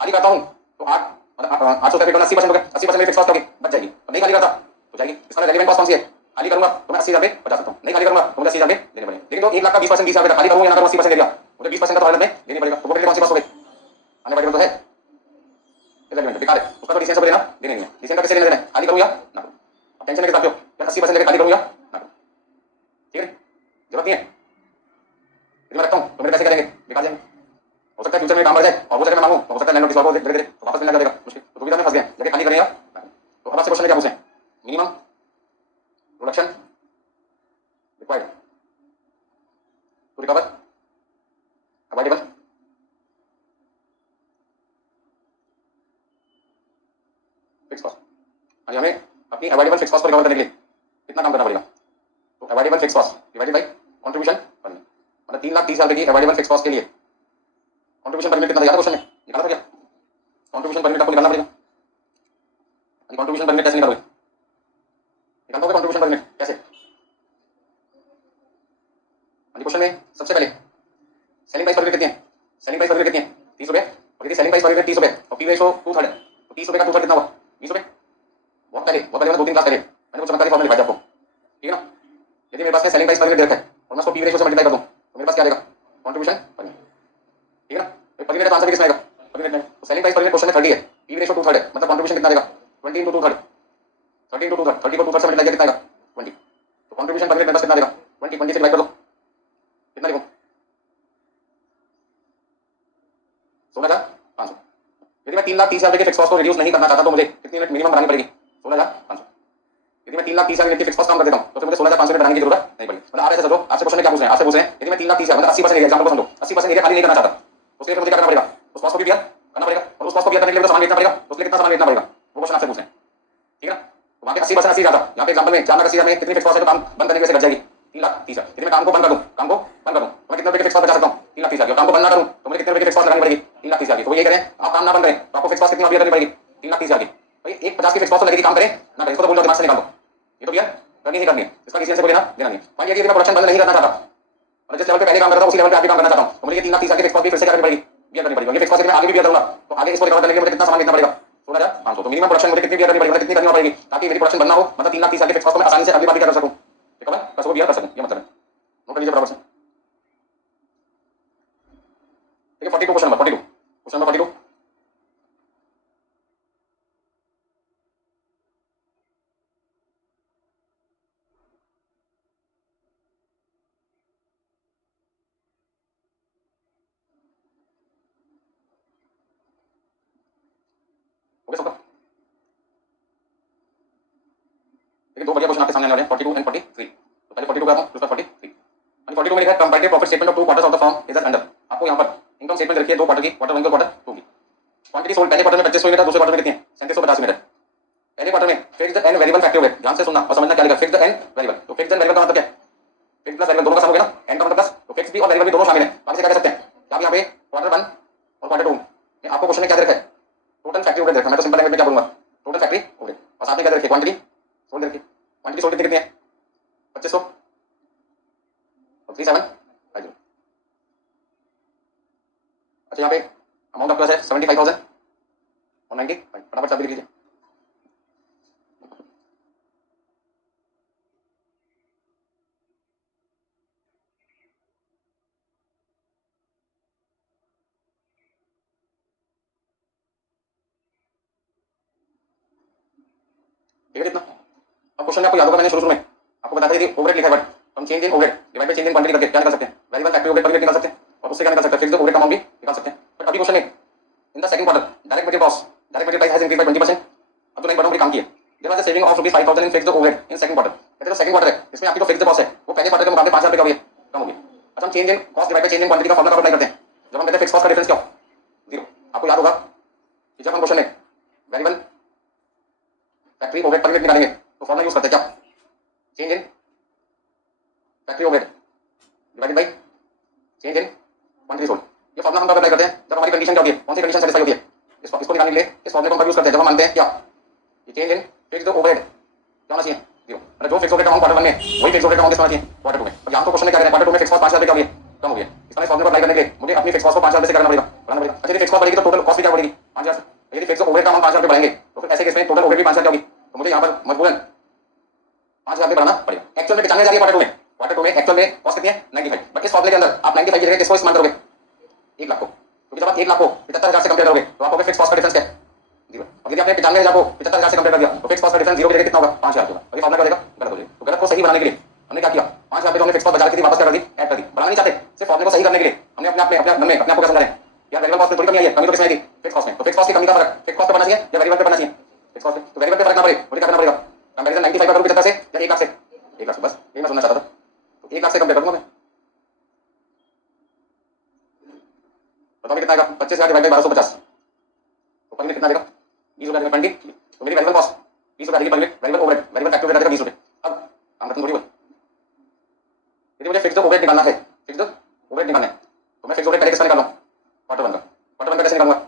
खाली करता हूं तो 800 स्क्वायर फीट 80% हो गया, 80% मेरी फिक्स कॉस्ट होगी बच जाएगी, और नहीं खाली करता तो जाएगी। इसका रेलेवेंट कॉस्ट कौन सी है, खाली करूंगा तो मैं 80,000 रुपए बचा सकता हूं, नहीं खाली करूंगा तो मुझे 80,000 रुपए देने पड़ेंगे। लेकिन तो 1 लाख का 20% 20,000 रुपए खाली करूंगा या ना करूंगा 80% एरिया मुझे 20% का तो हालत में देनी पड़ेगा, तो वो कौन सी कॉस्ट हो गई अनअवॉइडेबल तो है, रेलेवेंट बेकार है, उसका तो डिसीजन से लेना देने नहीं है, डिसीजन का किसे लेना देना है, खाली करूं या ना करूं। अब टेंशन लेके साथ हो यार 80% लेके खाली करूं या ना करूं, ठीक है जरूरत नहीं है, यदि मैं रखता हूं तो मेरे पैसे क्या देंगे बेकार जाएंगे, हो सकता है फ्यूचर में काम बढ़ जाए और वो जगह मैं मांगू तो हो सकता है लैंडलॉर्ड किसी और को दे दे तो वापस मिलना क्या देगा मुश्किल, तो दुविधा में फंस गए जगह खाली करें या ना करें। तो अब आपसे क्वेश्चन क्या पूछे, minimum production required to recover avoidable fix cost. हाँ हमें अपनी अवॉइडेबल फिक्स कॉस्ट को रिकवर करने के लिए कितना काम करना पड़ेगा, तो avoidable fix cost divided by contribution per minute, मतलब 3,30,000 रुपए की अवॉइडेबल फिक्स कॉस्ट के लिए कंट्रीब्यूशन पर मिनट कितना था याद क्वेश्चन में निकाला था क्या, कंट्रीब्यूशन पर मिनट आपको निकालना पड़ेगा, कंट्रीब्यूशन पर मिनट कैसे निकालोगे, निकाल दोगे कंट्रीब्यूशन पर मिनट कैसे। क्वेश्चन में सबसे पहले सेलिंग प्राइस पर मिनट कितनी है, सेलिंग प्राइस पर मिनट कितनी है 30 रुपए, और यदि सेलिंग प्राइस पर मिनट 30 रुपए और पी रेशो 2/3 तो 30 रुपए का 2/3 कितना हुआ 20 रुपए। बहुत पहले मैंने 2-3 क्लास पहले मैंने वो चमत्कारी फॉर्मूला दिखाया आपको, ठीक है ना? पर यूनिट का आंसर भी किसमें आएगा? पर यूनिट में। तो selling price per unit question में 30 है, पी रेशियो 2/3 है, मतलब कंट्रीब्यूशन कितना आएगा? 20 into 2/3, 30 into 2/3, 30 को 2/3 से मल्टीप्लाई किया कितना आएगा? 20। तो कंट्रीब्यूशन पर यूनिट में बस कितना आएगा? 20, 20 से डिवाइड कर दो, कितना लिखूं? 16,500। यदि मैं 3,30,000 रुपए के फिक्स कॉस्ट को रिड्यूस नहीं करना चाहता तो मुझे कितनी यूनिट मिनिमम बनानी पड़ेगी? 16,500। यदि मैं 3,30,000 यूनिट की फिक्स कॉस्ट काम कर देता हूं तो फिर मुझे 16,500 यूनिट बनाने की जरूरत नहीं पड़ेगी। मतलब आप ऐसे समझो, आपसे क्वेश्चन में क्या पूछ रहे हैं? आपसे पूछ रहे हैं यदि मैं 3,30,000 मतलब 80% एरिया, एग्जांपल को समझो, 80% एरिया खाली नहीं करना चाहता, उसके लिए मुझे क्या करना पड़ेगा? उस कॉस्ट को भी बियर करना पड़ेगा, और उस कॉस्ट को बियर करने के लिए तो सामान बेचना पड़ेगा, उसके लिए कितना सामान बेचना पड़ेगा? वो क्वेश्चन आपसे पूछ रहे हैं, ठीक है ना? तो वहां पे 80% 80 जाता, यहाँ पे एग्जांपल में 4,80,000 में कितनी फिक्स कॉस्ट है तो काम बंद करने के वैसे घट जाएगी 3,30,000। यदि मैं काम को बंद कर दूं, काम को बंद कर दूं तो मैं कितने रुपए की फिक्स कॉस्ट बचा सकता हूं? 3,30,000। काम को बंद ना करूं तो मुझे कितने रुपए की फिक्स कॉस्ट लगानी पड़ेगी? 3,30,000 की। तो ये करें, आप काम ना बंद करें तो आपको फिक्स कॉस्ट कितनी बियर करनी पड़ेगी? 3,30,000 की। भाई 1,50 की फिक्स कॉस्ट लगेगी, काम करें ना करें, इसको तो बोल दो, दिमाग से निकाल दो, ये तो बियर करनी नहीं करनी है, इसका किसी से कोई लेना देना नहीं। मान लीजिए मैं प्रोडक्शन बंद नहीं करना चाहता और जिस लेवल पे पहले काम कर रहा था उसी लेवल पे आगे काम करना चाहता हूं, तो मुझे 3,30,000 की फिक्स कॉस्ट भी फिर से क्या करनी पड़ेगी? बियर करनी पड़ेगी। ये फिक्स कॉस्ट मैं आगे भी बियर करूंगा तो आगे इसको रिकवर करने के लिए मुझे कितना सामान बेचना पड़ेगा? 16,500। तो मिनिमम प्रोडक्शन मुझे कितनी बियर करनी पड़ेगी, मतलब कितनी करनी पड़ेगी ताकि मेरी प्रोडक्शन बनना हो, मतलब 3,30,000 की फिक्स कॉस्ट को मैं आसानी से अगली बार भी क्या कर सकूं? रिकवर कर सकूं, बियर कर सकूं। ये मतलब है, नोट कर लीजिए बराबर से। ठीक है, 42 question number 42, question number 42। Okay सबका? देखिए दो बढ़िया क्वेश्चन आपके सामने आने वाले हैं, 42 एंड 43। तो पहले 42 पे आता हूं, फिर 43। 42 में लिखा है comparative profit statement of two quarters of the firm is as under. आपको यहाँ पर इनकम स्टेटमेंट रखी है दो क्वार्टर की, क्वार्टर 1 और क्वार्टर 2 की। क्वांटिटी सोल्ड पहले क्वार्टर में 25 यूनिट है, दूसरे क्वार्टर में कितनी है? 3750 यूनिट है। पहले क्वार्टर में फिक्स्ड एंड वेरिएबल फैक्टर हो गए, ध्यान से सुनना और समझना क्या लिखा, फिक्स्ड एंड वेरिएबल। तो फिक्स्ड एंड वेरिएबल का मतलब क्या है? फिक्स्ड प्लस वेरिएबल दोनों का सम हो गया ना, एंड का मतलब प्लस, तो फिक्स्ड भी और वेरिएबल भी दोनों शामिल है। आप इसे क्या कह सकते हैं कि आप यहाँ पे क्वार्टर 1 और क्वार्टर 2 में आपको क्वेश्चन में क्या दे रखा है? टोटल फैक्ट्री ओवरहेड रखा है। मैं तो सिंपल लैंग्वेज में क्या बोलूंगा? Total factory overhead. और साथ में क्या दे रखी है? क्वांटिटी सोल्ड दे रखी है। क्वांटिटी सोल्ड कितनी है? 2500 और 3750। अच्छा यहाँ पे अमाउंट ऑफ प्लस है 75,090। फटाफट चाबी लिख लीजिए। ठीक है, इतना अब क्वेश्चन में आपको याद होगा, मैंने शुरू में आपको बताया था कि ओवरहेड लिखा है, बट हम change in overhead divide by change in quantity करके क्या निकाल सकते हैं? Variable factory overhead per unit निकाल सकते हैं, और उससे क्या निकाल सकते हैं? फिक्स्ड ओवरहेड का अमाउंट भी निकाल सकते हैं। बट अभी क्वेश्चन में in the second quarter direct material cost, direct material price has increased by 20%। अब तो लाइन बटन काम की है, there was a saving of ₹5,000 in fixed overhead in second quarter. कहते हैं सेकंड क्वार्टर है, इसमें आपकी जो फिक्स्ड कॉस्ट है वो पहले क्वार्टर के मुकाबले 5,000 रुपए कम हो गई। अच्छा हम change in cost divide by change in quantity का फॉर्मूला अप्लाई करते हैं। जब हम कहते हैं फिक्स्ड कॉस्ट का डिफरेंस क्या हो? जीरो। आपको याद होगा कि जब हम क्वेश्चन में variable factory overhead per unit निकालेंगे तो फॉर्मूला यूज करते हैं क्या? Change in factory overhead divided by change in quantity sold. ये फॉर्मूला हम कब अप्लाई करते हैं? जब हमारी कंडीशन क्या होती है? कौन सी कंडीशन सेटिस्फाई होती है? इसको निकालने के लिए इस फॉर्मूले को हम यूज करते हैं। जब हम मानते हैं क्या ये चेंज इन फिक्स्ड ओवरहेड क्या होना चाहिए? जीरो। मतलब जो फिक्स ओवरहेड अमाउंट क्वार्टर 1 में वही फिक्स ओवरहेड अमाउंट कितना चाहिए? क्वार्टर 2 में। अब यहाँ तो क्वेश्चन में क्या करें? क्वार्टर 2 में फिक्स कॉस्ट 5,000 रुपए क्या हो गई? कम हो गई। इसमें फॉर्मूले को अप्लाई करने के लिए मुझे अपनी फिक्स कॉस्ट को 5,000 रुपए से करना पड़ेगा, बढ़ाना पड़ेगा। अच्छा यदि फिक्स कॉस्ट बढ़ेगी तो टोटल कॉस्ट भी क्या बढ़ेगी? 5,000। यदि फिक्स ओवरहेड का अमाउंट 5,000 रुपए बढ़ाएंगे तो फिर ऐसे केस में टोटल ओवरहेड भी 5,000 क्या होगी? तो मुझे यहाँ पर मजबूरन 5,000 रुपए बढ़ाना पड़ेगा। एक्चुअल में 95,000 है क्वार्टर 2 में, क्वार्टर 2 में एक्चुअल में कॉस्ट कितनी है? 95। बट इस फॉर्मूले के अंदर आप 95 की जगह किसको इस्तेमाल करोगे? 1 लाख को। क्योंकि जब आप 1 लाख को 75,000 से कंपेयर करोगे तो आपको फिक्स कॉस्ट का डिफरेंस क्या है? जीरो। अब यदि आपने 95,000 को 75,000 से कंपेयर कर दिया तो फिक्स कॉस्ट का डिफरेंस जीरो की जगह कितना होगा? 5,000 होगा। अभी फॉर्मूला क्या देगा? गलत हो जाएगा। तो गलत को सही बनाने के लिए हमने क्या किया? 5,000 पे जो हमने फिक्स कॉस्ट बचा रखी थी वापस क्या कर दी? ऐड कर दी। बढ़ाना नहीं चाहते, सिर्फ फॉर्मूले को सही करने के लिए हमने अपने आप में अपने मन में अपने आप को क्या समझा रहे हैं? यार वेरिएबल कॉस्ट में थोड़ी कमी आई है, कमी तो किसमें आई थी? फिक्स कॉस्ट में। तो फिक्स कॉस्ट की कमी का फर्क फिक्स कॉस्ट पे बनना चाहिए या वेरिएबल पे बनना चाहिए? फिक्स कॉस्ट पे। तो वेरिएबल पे फर्क ना पड़े मुझे क्या करना पड़ेगा? कंपैरिजन 95 करूं 75 से या 1 लाख से? 1 लाख से, बस यही मैं सुनना चाहता था। तो 1 लाख से कंपेयर करूंगा मैं, बताओ कितना आएगा? 25,000 डिवाइड बाय 1250 तो पर यूनिट कितना देगा? 20 रुपए देगा। 20। तो मेरी वेरिएबल कॉस्ट 20 रुपए आएगी per unit, variable overhead variable factor देगा 20 रुपए। अब काम खत्म थोड़ी हुआ। यदि मुझे फिक्स्ड ओवरहेड निकालना है, फिक्स्ड ओवरहेड निकालना है तो मैं फिक्स्ड ओवरहेड पहले किसका निकालूं? क्वार्टर 1 का। क्वार्टर 1 का कैसे निकालूंगा?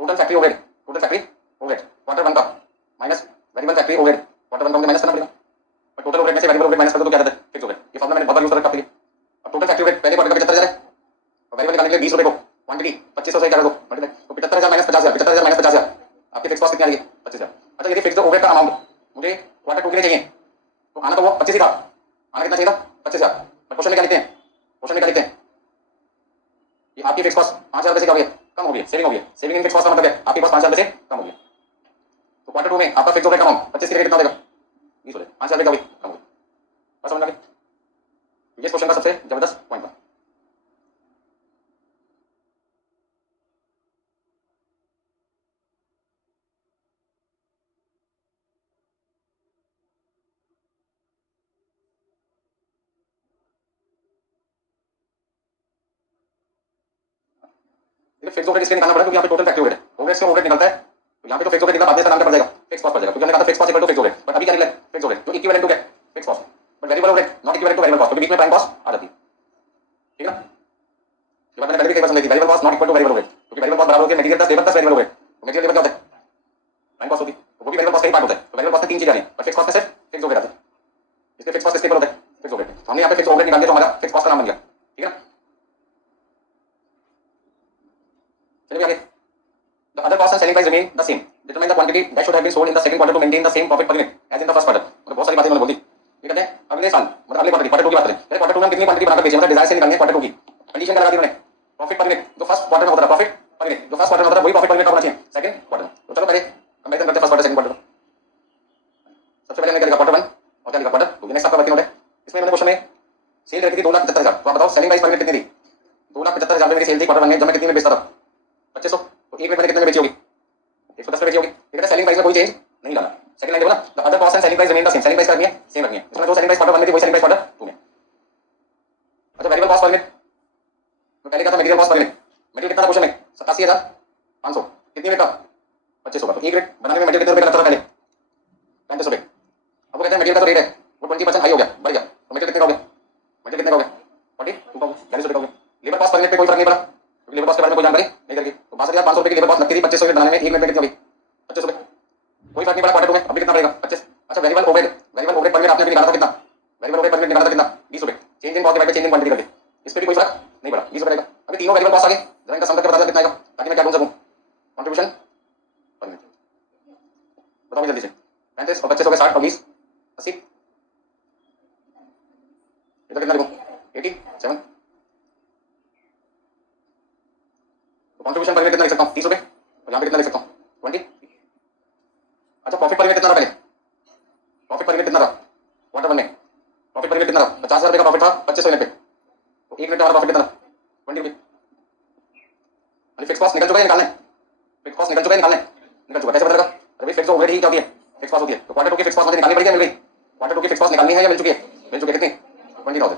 Total factory overhead, total factory overhead quarter 1 का minus variable factory overhead quarter 1 का मुझे माइनस करना पड़ेगा। और टोटल ओवरहेड में से वेरिएबल ओवरहेड माइनस कर दो तो क्या आता है? Fixed overhead. ये फॉर्मूला मैंने बहुत बार यूज कर रखा है। अब टोटल फैक्ट्री ओवरहेड पहले क्वार्टर का 75,000 है और वेरिएबल निकालने के लिए 20 रुपए को क्वांटिटी 2500 से क्या कर दो मल्टीप्लाई, तो 75,000 माइनस 50,000, 75,000 माइनस 50,000 आपकी फिक्स कॉस्ट कितनी आ रही है? 25,000। अच्छा यदि फिक्स्ड ओवरहेड का अमाउंट मुझे क्वार्टर 2 के लिए चाहिए तो आना तो वो 25 ही था, आना कितना चाहिए था? 25,000। क्वेश्चन में क्या लिखते हैं? क्वेश्चन में क्या लिखते हैं? ये आपकी फिक्स कॉस्ट 5,000 से क्या हो गया, कम हो गई, सेविंग हो गई। सेविंग इन फिक्स कॉस्ट का मतलब है आपके पास 5,000 से कम हो गया। तो क्वार्टर 2 में आपका फिक्स ओवरहेड का अमाउंट 25 के कितना देगा, 20 हो जाएगा, 5,000 का भी कम हो गया। बस समझ में आ गया? ये क्वेश्चन का सबसे जबरदस्त पॉइंट था। फिक्स ओवरहेड इसलिए निकालना पड़ा क्योंकि यहाँ पे टोटल फैक्ट्री ओवरहेड है, ओवरहेड से ओवरहेड निकलता है, तो यहाँ पे तो फिक्स ओवरहेड निकला बाद में इसका नाम क्या पड़ जाएगा, फिक्स कॉस्ट पड़ जाएगा, क्योंकि हमने कहा था fix cost equal to fix overhead, but अभी क्या निकला फिक्स ओवरहेड जो इक्विवेलेंट टू क्या fix cost, but variable overhead not equivalent to variable cost, क्योंकि बीच में प्राइम कॉस्ट आ जाती है। ठीक है ना, ये बात मैंने पहले भी कई बार समझाई थी, variable cost not equal to variable overhead, क्योंकि वेरिएबल कॉस्ट बराबर होती है material plus labour plus variable overhead, तो मटेरियल लेबर क्या होता है प्राइम कॉस्ट होती है, तो वो भी वेरिएबल कॉस्ट का ही पार्ट होता है। तो वेरिएबल कॉस्ट में तीन चीजें आ रही है, पर फिक्स कॉस्ट में सिर्फ फिक्स ओवरहेड आता है, इसलिए फिक्स कॉस्ट इसके ऊपर होता है फिक्स ओवरहेड। तो हमने यहाँ पे फिक्स ओवरहेड निकाल दिया तो हमारा फिक्स कॉस्ट का नाम बन गया। ठीक है ना, चलिए आगे। The other costs and selling price remain the same. Determine the quantity that should have been sold in the second quarter to maintain the same profit per unit as in the first quarter. मतलब बहुत सारी बातें उन्होंने बोल दी। ये कहते हैं अगले साल मतलब अगले क्वार्टर 2 की बात करें, पहले क्वार्टर 2 में हम कितनी क्वांटिटी बनाकर बेचे, मतलब डिजायर से निकालनी है क्वार्टर 2 की। कंडीशन क्या लगा दी उन्होंने, प्रॉफिट पर यूनिट जो फर्स्ट क्वार्टर में होता था, प्रॉफिट पर यूनिट जो फर्स्ट क्वार्टर में होता था वही प्रॉफिट पर यूनिट होना चाहिए सेकंड क्वार्टर में। तो चलो पहले कंपैरिजन करते हैं फर्स्ट क्वार्टर सेकंड क्वार्टर। सबसे पहले हमने क्या लिखा क्वार्टर 1 और क्या लिखा क्वार्टर 2। नेक्स्ट आपका वर्किंग नोट है, इसमें मैंने क्वेश्चन में सेल रहती थी 2,75,000, तो आप बताओ सेलिंग प्राइस पर यूनिट कितनी थी, 2,75,000 रुपए की सेल थी क्वार्टर 1 में, जब मैं कितनी में बेचता था 2500, तो एक मिनट मैंने कितने में बेची होगी 110 में बेची होगी। ठीक है, सेलिंग प्राइस में कोई चेंज नहीं लाना। सेकंड लाइन बोला the other cost and selling price remain the same, selling price करनी है सेम रखनी है, इसमें जो सेलिंग प्राइस क्वार्टर 1 में थी वही सेलिंग प्राइस क्वार्टर 2 में। अच्छा वेरिएबल कॉस्ट पर यूनिट तो पहले क्या था, material cost per unit, material कितना था क्वेश्चन में 87,500, कितनी यूनिट था 2500 का, तो एक रेट बनाने में मटेरियल कितने रुपए का लगता था पहले 35 रुपए। अब वो कहते हैं मटेरियल का जो रेट है वो 20% हाई हो गया, बढ़ गया, तो मटेरियल कितने का हो गया, मटेरियल कितने का हो गया 42 का हो गया, 42 रुपए का हो गया। लेबर कॉस्ट पर यूनिट पे कोई फर्क नहीं पड़ा क्योंकि लेबर कॉस्ट के बारे में कोई जानकारी नहीं करके, तो 62,500 रुपए की लेबर कॉस्ट लगती थी 2500 यूनिट बनाने में, एक मिनट में कितनी होगी 25 रुपए, कोई फर्क नहीं पड़ा क्वार्टर 2 में, अभी कितना पड़ेगा 25। अच्छा variable overhead, variable overhead per unit आपने भी निकाला था कितना, वेरिएबल ओवरहेड पर यूनिट निकाला था कितना 20 रुपए, change in cost divide by change in quantity करके, इस पे भी कोई फर्क नहीं पड़ा 20 रुपए रहेगा। अभी तीनों वेरिएबल कॉस्ट आ गए, जरा इनका सम करके बता दो कितना आएगा ताकि मैं क्या ढूंढ सकूं कंट्रीब्यूशन पर यूनिट। बताओ जल्दी से 35 और 25 हो गए 60 और 20 80, इधर कितना लिखूं 87, तो कंट्रीब्यूशन पर यूनिट कितना लिख सकता हूं 30 रुपए, और यहाँ पे कितना लिख सकता हूं 20। अच्छा प्रॉफिट पर यूनिट कितना था पहले, प्रॉफिट पर यूनिट कितना था क्वार्टर 1 में, प्रॉफिट पर यूनिट कितना था 50,000 रुपए का प्रॉफिट था 2500 यूनिट पे, तो एक मिनट में हमारा प्रॉफिट कितना था 20 रुपए। अभी फिक्स कॉस्ट निकल चुका है निकालना है, फिक्स कॉस्ट निकल चुका है निकालना है, निकल चुका है, कैसे पता लगा, अभी फिक्स ओवरहेड ही क्या होती है फिक्स कॉस्ट होती है, तो क्वार्टर 2 की फिक्स कॉस्ट मुझे निकालनी पड़ेगी मिल गई, क्वार्टर 2 की फिक्स कॉस्ट निकालनी है या मिल चुकी है, मिल चुकी है कितनी 20,000।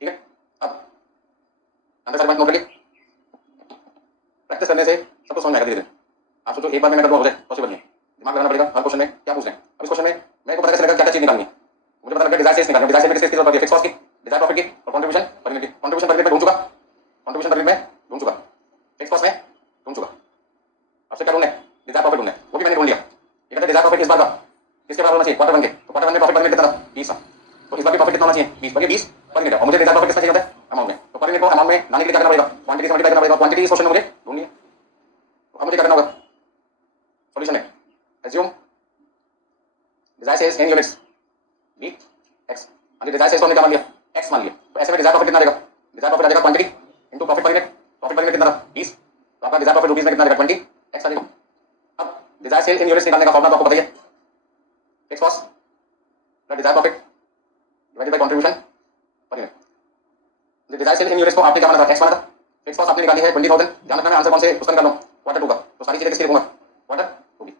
ठीक है, अब अंदर सारी बात नोट करिए, प्रैक्टिस करने से सब कुछ समझ में आएगा धीरे धीरे। आप सोचो एक बार में मैं कर दूं हो जाए पॉसिबल नहीं है, दिमाग लगाना पड़ेगा हर क्वेश्चन में क्या पूछ रहे हैं। अब इस क्वेश्चन में मेरे को पता कैसे लगा क्या क्या चीज निकालनी है, मुझे पता लगा डिजायर सेल्स निकालनी है, डिजायर सेल में किसकी जरूरत है फिक्स कॉस्ट की, डिजायर प्रॉफिट की और कंट्रीब्यूशन पर यूनिट की। कंट्रीब्यूशन पर यूनिट में ढूंढ चुका, कंट्रीब्यूशन पर यूनिट में ढूंढ चुका, फिक्स कॉस्ट में ढूंढ चुका, अब से क्या ढूंढना है डिजायर प्रॉफिट ढूंढना है, वो भी मैंने ढूंढ लिया। ये कहते हैं डिजायर प्रॉफिट इस बार का किसके बराबर होना चाहिए क्वार्टर 1 के, तो क्वार्टर 1 में प्रॉफिट पर यूनिट कितना था 20 था, तो इस बार भी प्रॉफिट कितना होना चाहिए 20, पर 20 पर यूनिट है, और मुझे डिजायर प्रॉफिट कितना चाहिए होता है अमाउंट में, तो पर यूनिट को अमाउंट में लाने के लिए क्या करना पड़ेगा क्वांटिटी से मल्टीप्लाई करना पड़ेगा, क्वांटिटी इस क्वेश्चन में मुझे ढूंढनी है, तो अब मुझे क्या करना होगा सॉल्यूशन है assume Dzire sales in units B x, अभी डिजायर सेल्स को हमने क्या मान लिया एक्स मान लिया, तो ऐसे में डिजायर प्रॉफिट कितना रहेगा, डिजायर प्रॉफिट आ जाएगा quantity into profit per unit, profit per unit कितना था 20, तो आपका डिजायर प्रॉफिट रुपीस में कितना रहेगा 20 एक्स आ जाएगा। अब डिजायर सेल इन यूनिट्स निकालने का फॉर्मूला तो आपको बताइए, fix cost plus desire profit divided by contribution per unit. Desire sale in units को आपने क्या माना था एक्स माना था, फिक्स कॉस्ट आपने निकाली है 20,000, ध्यान रखना मैं आंसर कौन से उसका निकालूं क्वार्टर 2 का, तो सारी चीजें किसकी लिखूंगा क्वार्टर 2 की।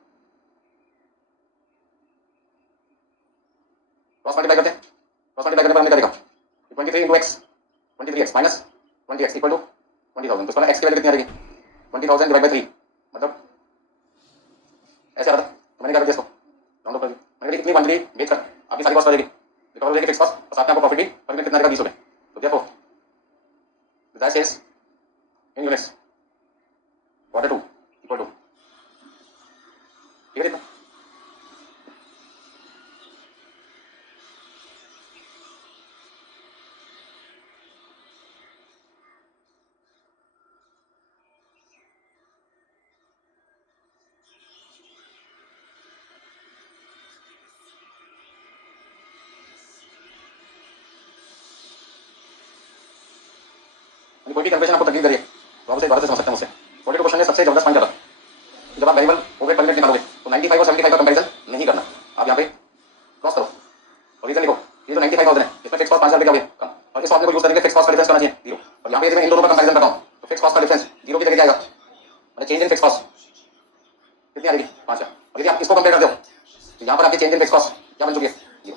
क्रॉस मल्टीप्लाई करते हैं, क्रॉस मल्टीप्लाई करने पर हमने क्या लिखा 23 into X 23x minus 20x equal to 20,000, तो इसका एक्स की वैल्यू कितनी आ जाएगी 20,000 डिवाइड बाय 3, मतलब ऐसे आ रहा था, तो मैंने क्या कर दिया इसको राउंड ऑफ कर दिया, मैंने कितनी क्वांटिटी बेच कर आपकी सारी कॉस्ट आ जाएगी, रिकवर हो जाएगी फिक्स कॉस्ट और साथ में आपको प्रॉफिट भी पर यूनिट कितना रहेगा 20 रुपए, तो देखो desire sales in units quarter 2 equal to, ठीक है इतना। कोई भी कैलकुलेशन आपको तकलीफ दे रही है तो आप उसे दोबारा से समझ सकते हैं मुझसे। 42 क्वेश्चन में सबसे जबरदस्त पॉइंट क्या था, जब आप वेरिएबल ओवरहेड पर यूनिट निकालोगे तो 95 और 75 का कंपैरिजन नहीं करना। आप यहाँ पे क्रॉस करो और रीजन लिखो, ये जो 95,000 है इसमें फिक्स कॉस्ट 5,000 रुपये क्या कम, और इस फॉर्मूले को यूज करके फिक्स कॉस्ट का डिफरेंस करना चाहिए 0। और यहाँ पे मैं इन दोनों का कंपैरिजन करता हूँ तो फिक्स कॉस्ट का डिफरेंस 0 की जगह जाएगा, मतलब चेंज इन फिक्स कॉस्ट कितनी आ जाएगी 5,000। और यदि आप इसको कंपेयर करते हो तो यहाँ पर आपकी चेंज इन फिक्स कॉस्ट क्या बन चुकी है 0,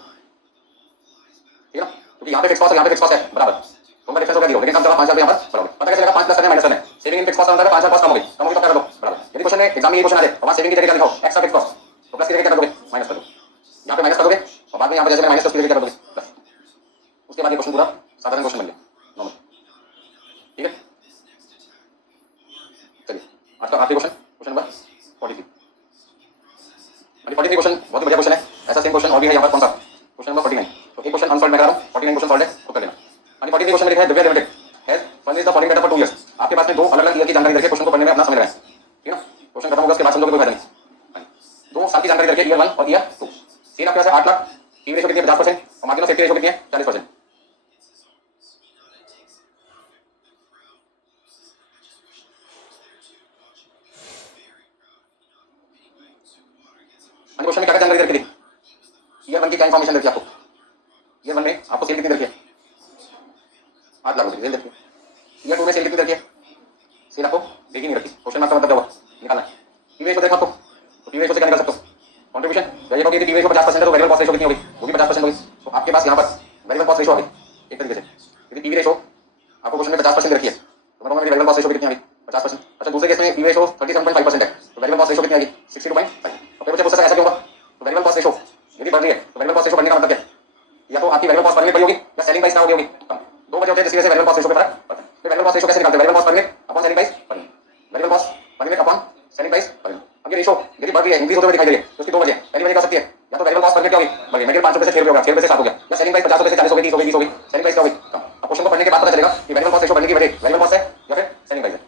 ठीक है ना, क्योंकि यहाँ पे फिक्स कॉस्ट और यहाँ पे फिक्स कॉस्ट है बराबर, तो उनका डिफरेंस होगा 0, लेकिन कम से कम 5,000 यहाँ पर बराबर। पता कैसे लगा 5 प्लस करना है माइनस करना है, सेविंग इन फिक्स कॉस्ट अंदर है 5,000 कॉस्ट कम होगी तो क्या कर दो बराबर। यदि क्वेश्चन में एग्जाम में ये क्वेश्चन आ जाए तो वहाँ सेविंग की जगह क्या लिखाओ एक्स्ट्रा फिक्स कॉस्ट, तो प्लस की जगह क्या कर दोगे माइनस कर दो, यहाँ पे माइनस कर दोगे और बाद में यहाँ पे जैसे माइनस की जगह क्या कर दोगे प्लस। उसके बाद ये क्वेश्चन पूरा साधारण क्वेश्चन बन गया नॉर्मल, ठीक है। चलिए आज का आखिरी क्वेश्चन, क्वेश्चन नंबर 43। 43 क्वेश्चन बहुत ही बढ़िया क्वेश्चन है, ऐसा सेम क्वेश्चन और भी है यहाँ पर, कौन सा क्वेश्चन नंबर 49। तो एक क्वेश्चन अनसॉल्व मैं करा रहा हूँ, 49 क्वेश्चन सॉल्व है तो कर लेना। 43 क्वेश्चन में लिखा है Divya limited has furnished the following data for 2 years. आपके पास में 2 अलग-अलग ईयर की जानकारी करके क्वेश्चन को पढ़ने में अपना समय लगाएं, ठीक है ना। क्वेश्चन खत्म होगा उसके बाद समझोगे कोई फायदा नहीं। 2 साल की जानकारी करके ईयर 1 और ईयर 2। सेल आपके पास है 8 लाख, पी रेशियो कितनी है 50% और मार्जिन ऑफ सेफ्टी रेशियो कितनी है 40%। क्वेश्चन में क्या जानकारी करके दी, ईयर 1 की क्या इन्फॉर्मेशन देती है आपको, ईयर 1 में आपको सेल कितनी देती है 8 लाख रुपए सेल देती है, ईयर 2 में सेल कितनी देती है, सेल आपको देखी नहीं रखी। क्वेश्चन में आपका मतलब क्या हुआ निकालना है, पी रेशियो देखा आपको तो पी रेशियो से क्या निकाल सकते हो कंट्रीब्यूशन, ये होगी पी रेशियो 50% है तो वेरिएबल कॉस्ट रेशियो कितनी होगी वो भी 50% होगी, तो आपके पास यहाँ पर वेरिएबल कॉस्ट रेशियो आ गई एक तरीके से। यदि पी रेशियो आपको क्वेश्चन में 50% रखी है तो मतलब मेरी वेरिएबल कॉस्ट रेशियो कितनी आ गई 50%। अच्छा दूसरे केस में पी रेशियो 37.5% है तो वेरिएबल कॉस्ट रेशियो कितनी आ गई 62.5। तो फिर मुझे पूछा ऐसा क्यों होगा, तो वेरिएबल कॉस्ट रेशियो यदि बढ़ रही है तो वेरिएबल कॉस्ट रेशियो बढ़ने का मतलब क्या है, या तो आपकी वेरिएबल कॉस्ट पर यूनिट बढ़ी होगी या सेलिंग प्राइस क्या होगी कम, 2 वजह होते हैं जिसकी वजह से वेरिएबल कॉस्ट रेशियो में फर्क पड़ता है। तो वेरिएबल कॉस्ट रेशियो कैसे निकालते हैं, variable cost per unit upon selling price per unit, variable cost per unit upon selling price per unit. अब ये रेशियो यदि बढ़ रही है इंक्रीज होते हुए दिखाई दे रही है तो उसकी 2 वजह, पहली वजह क्या हो सकती है या तो वेरिएबल कॉस्ट पर यूनिट क्या होगी बढ़ गई, मेरे 5 रुपए से 6 रुपए हो गया, 6 रुपए से 7 हो गया, या सेलिंग प्राइस 50 रुपए से 40 हो गई, 30 हो गई, 20 हो गई, सेलिंग प्राइस क्या होगी कम। अब क्वेश्चन को पढ़ने के बाद पता चलेगा कि वेरिएबल कॉस्ट रेशियो बढ़ने की वजह वेरिएबल कॉस्ट है या फिर सेलिंग प्राइस है।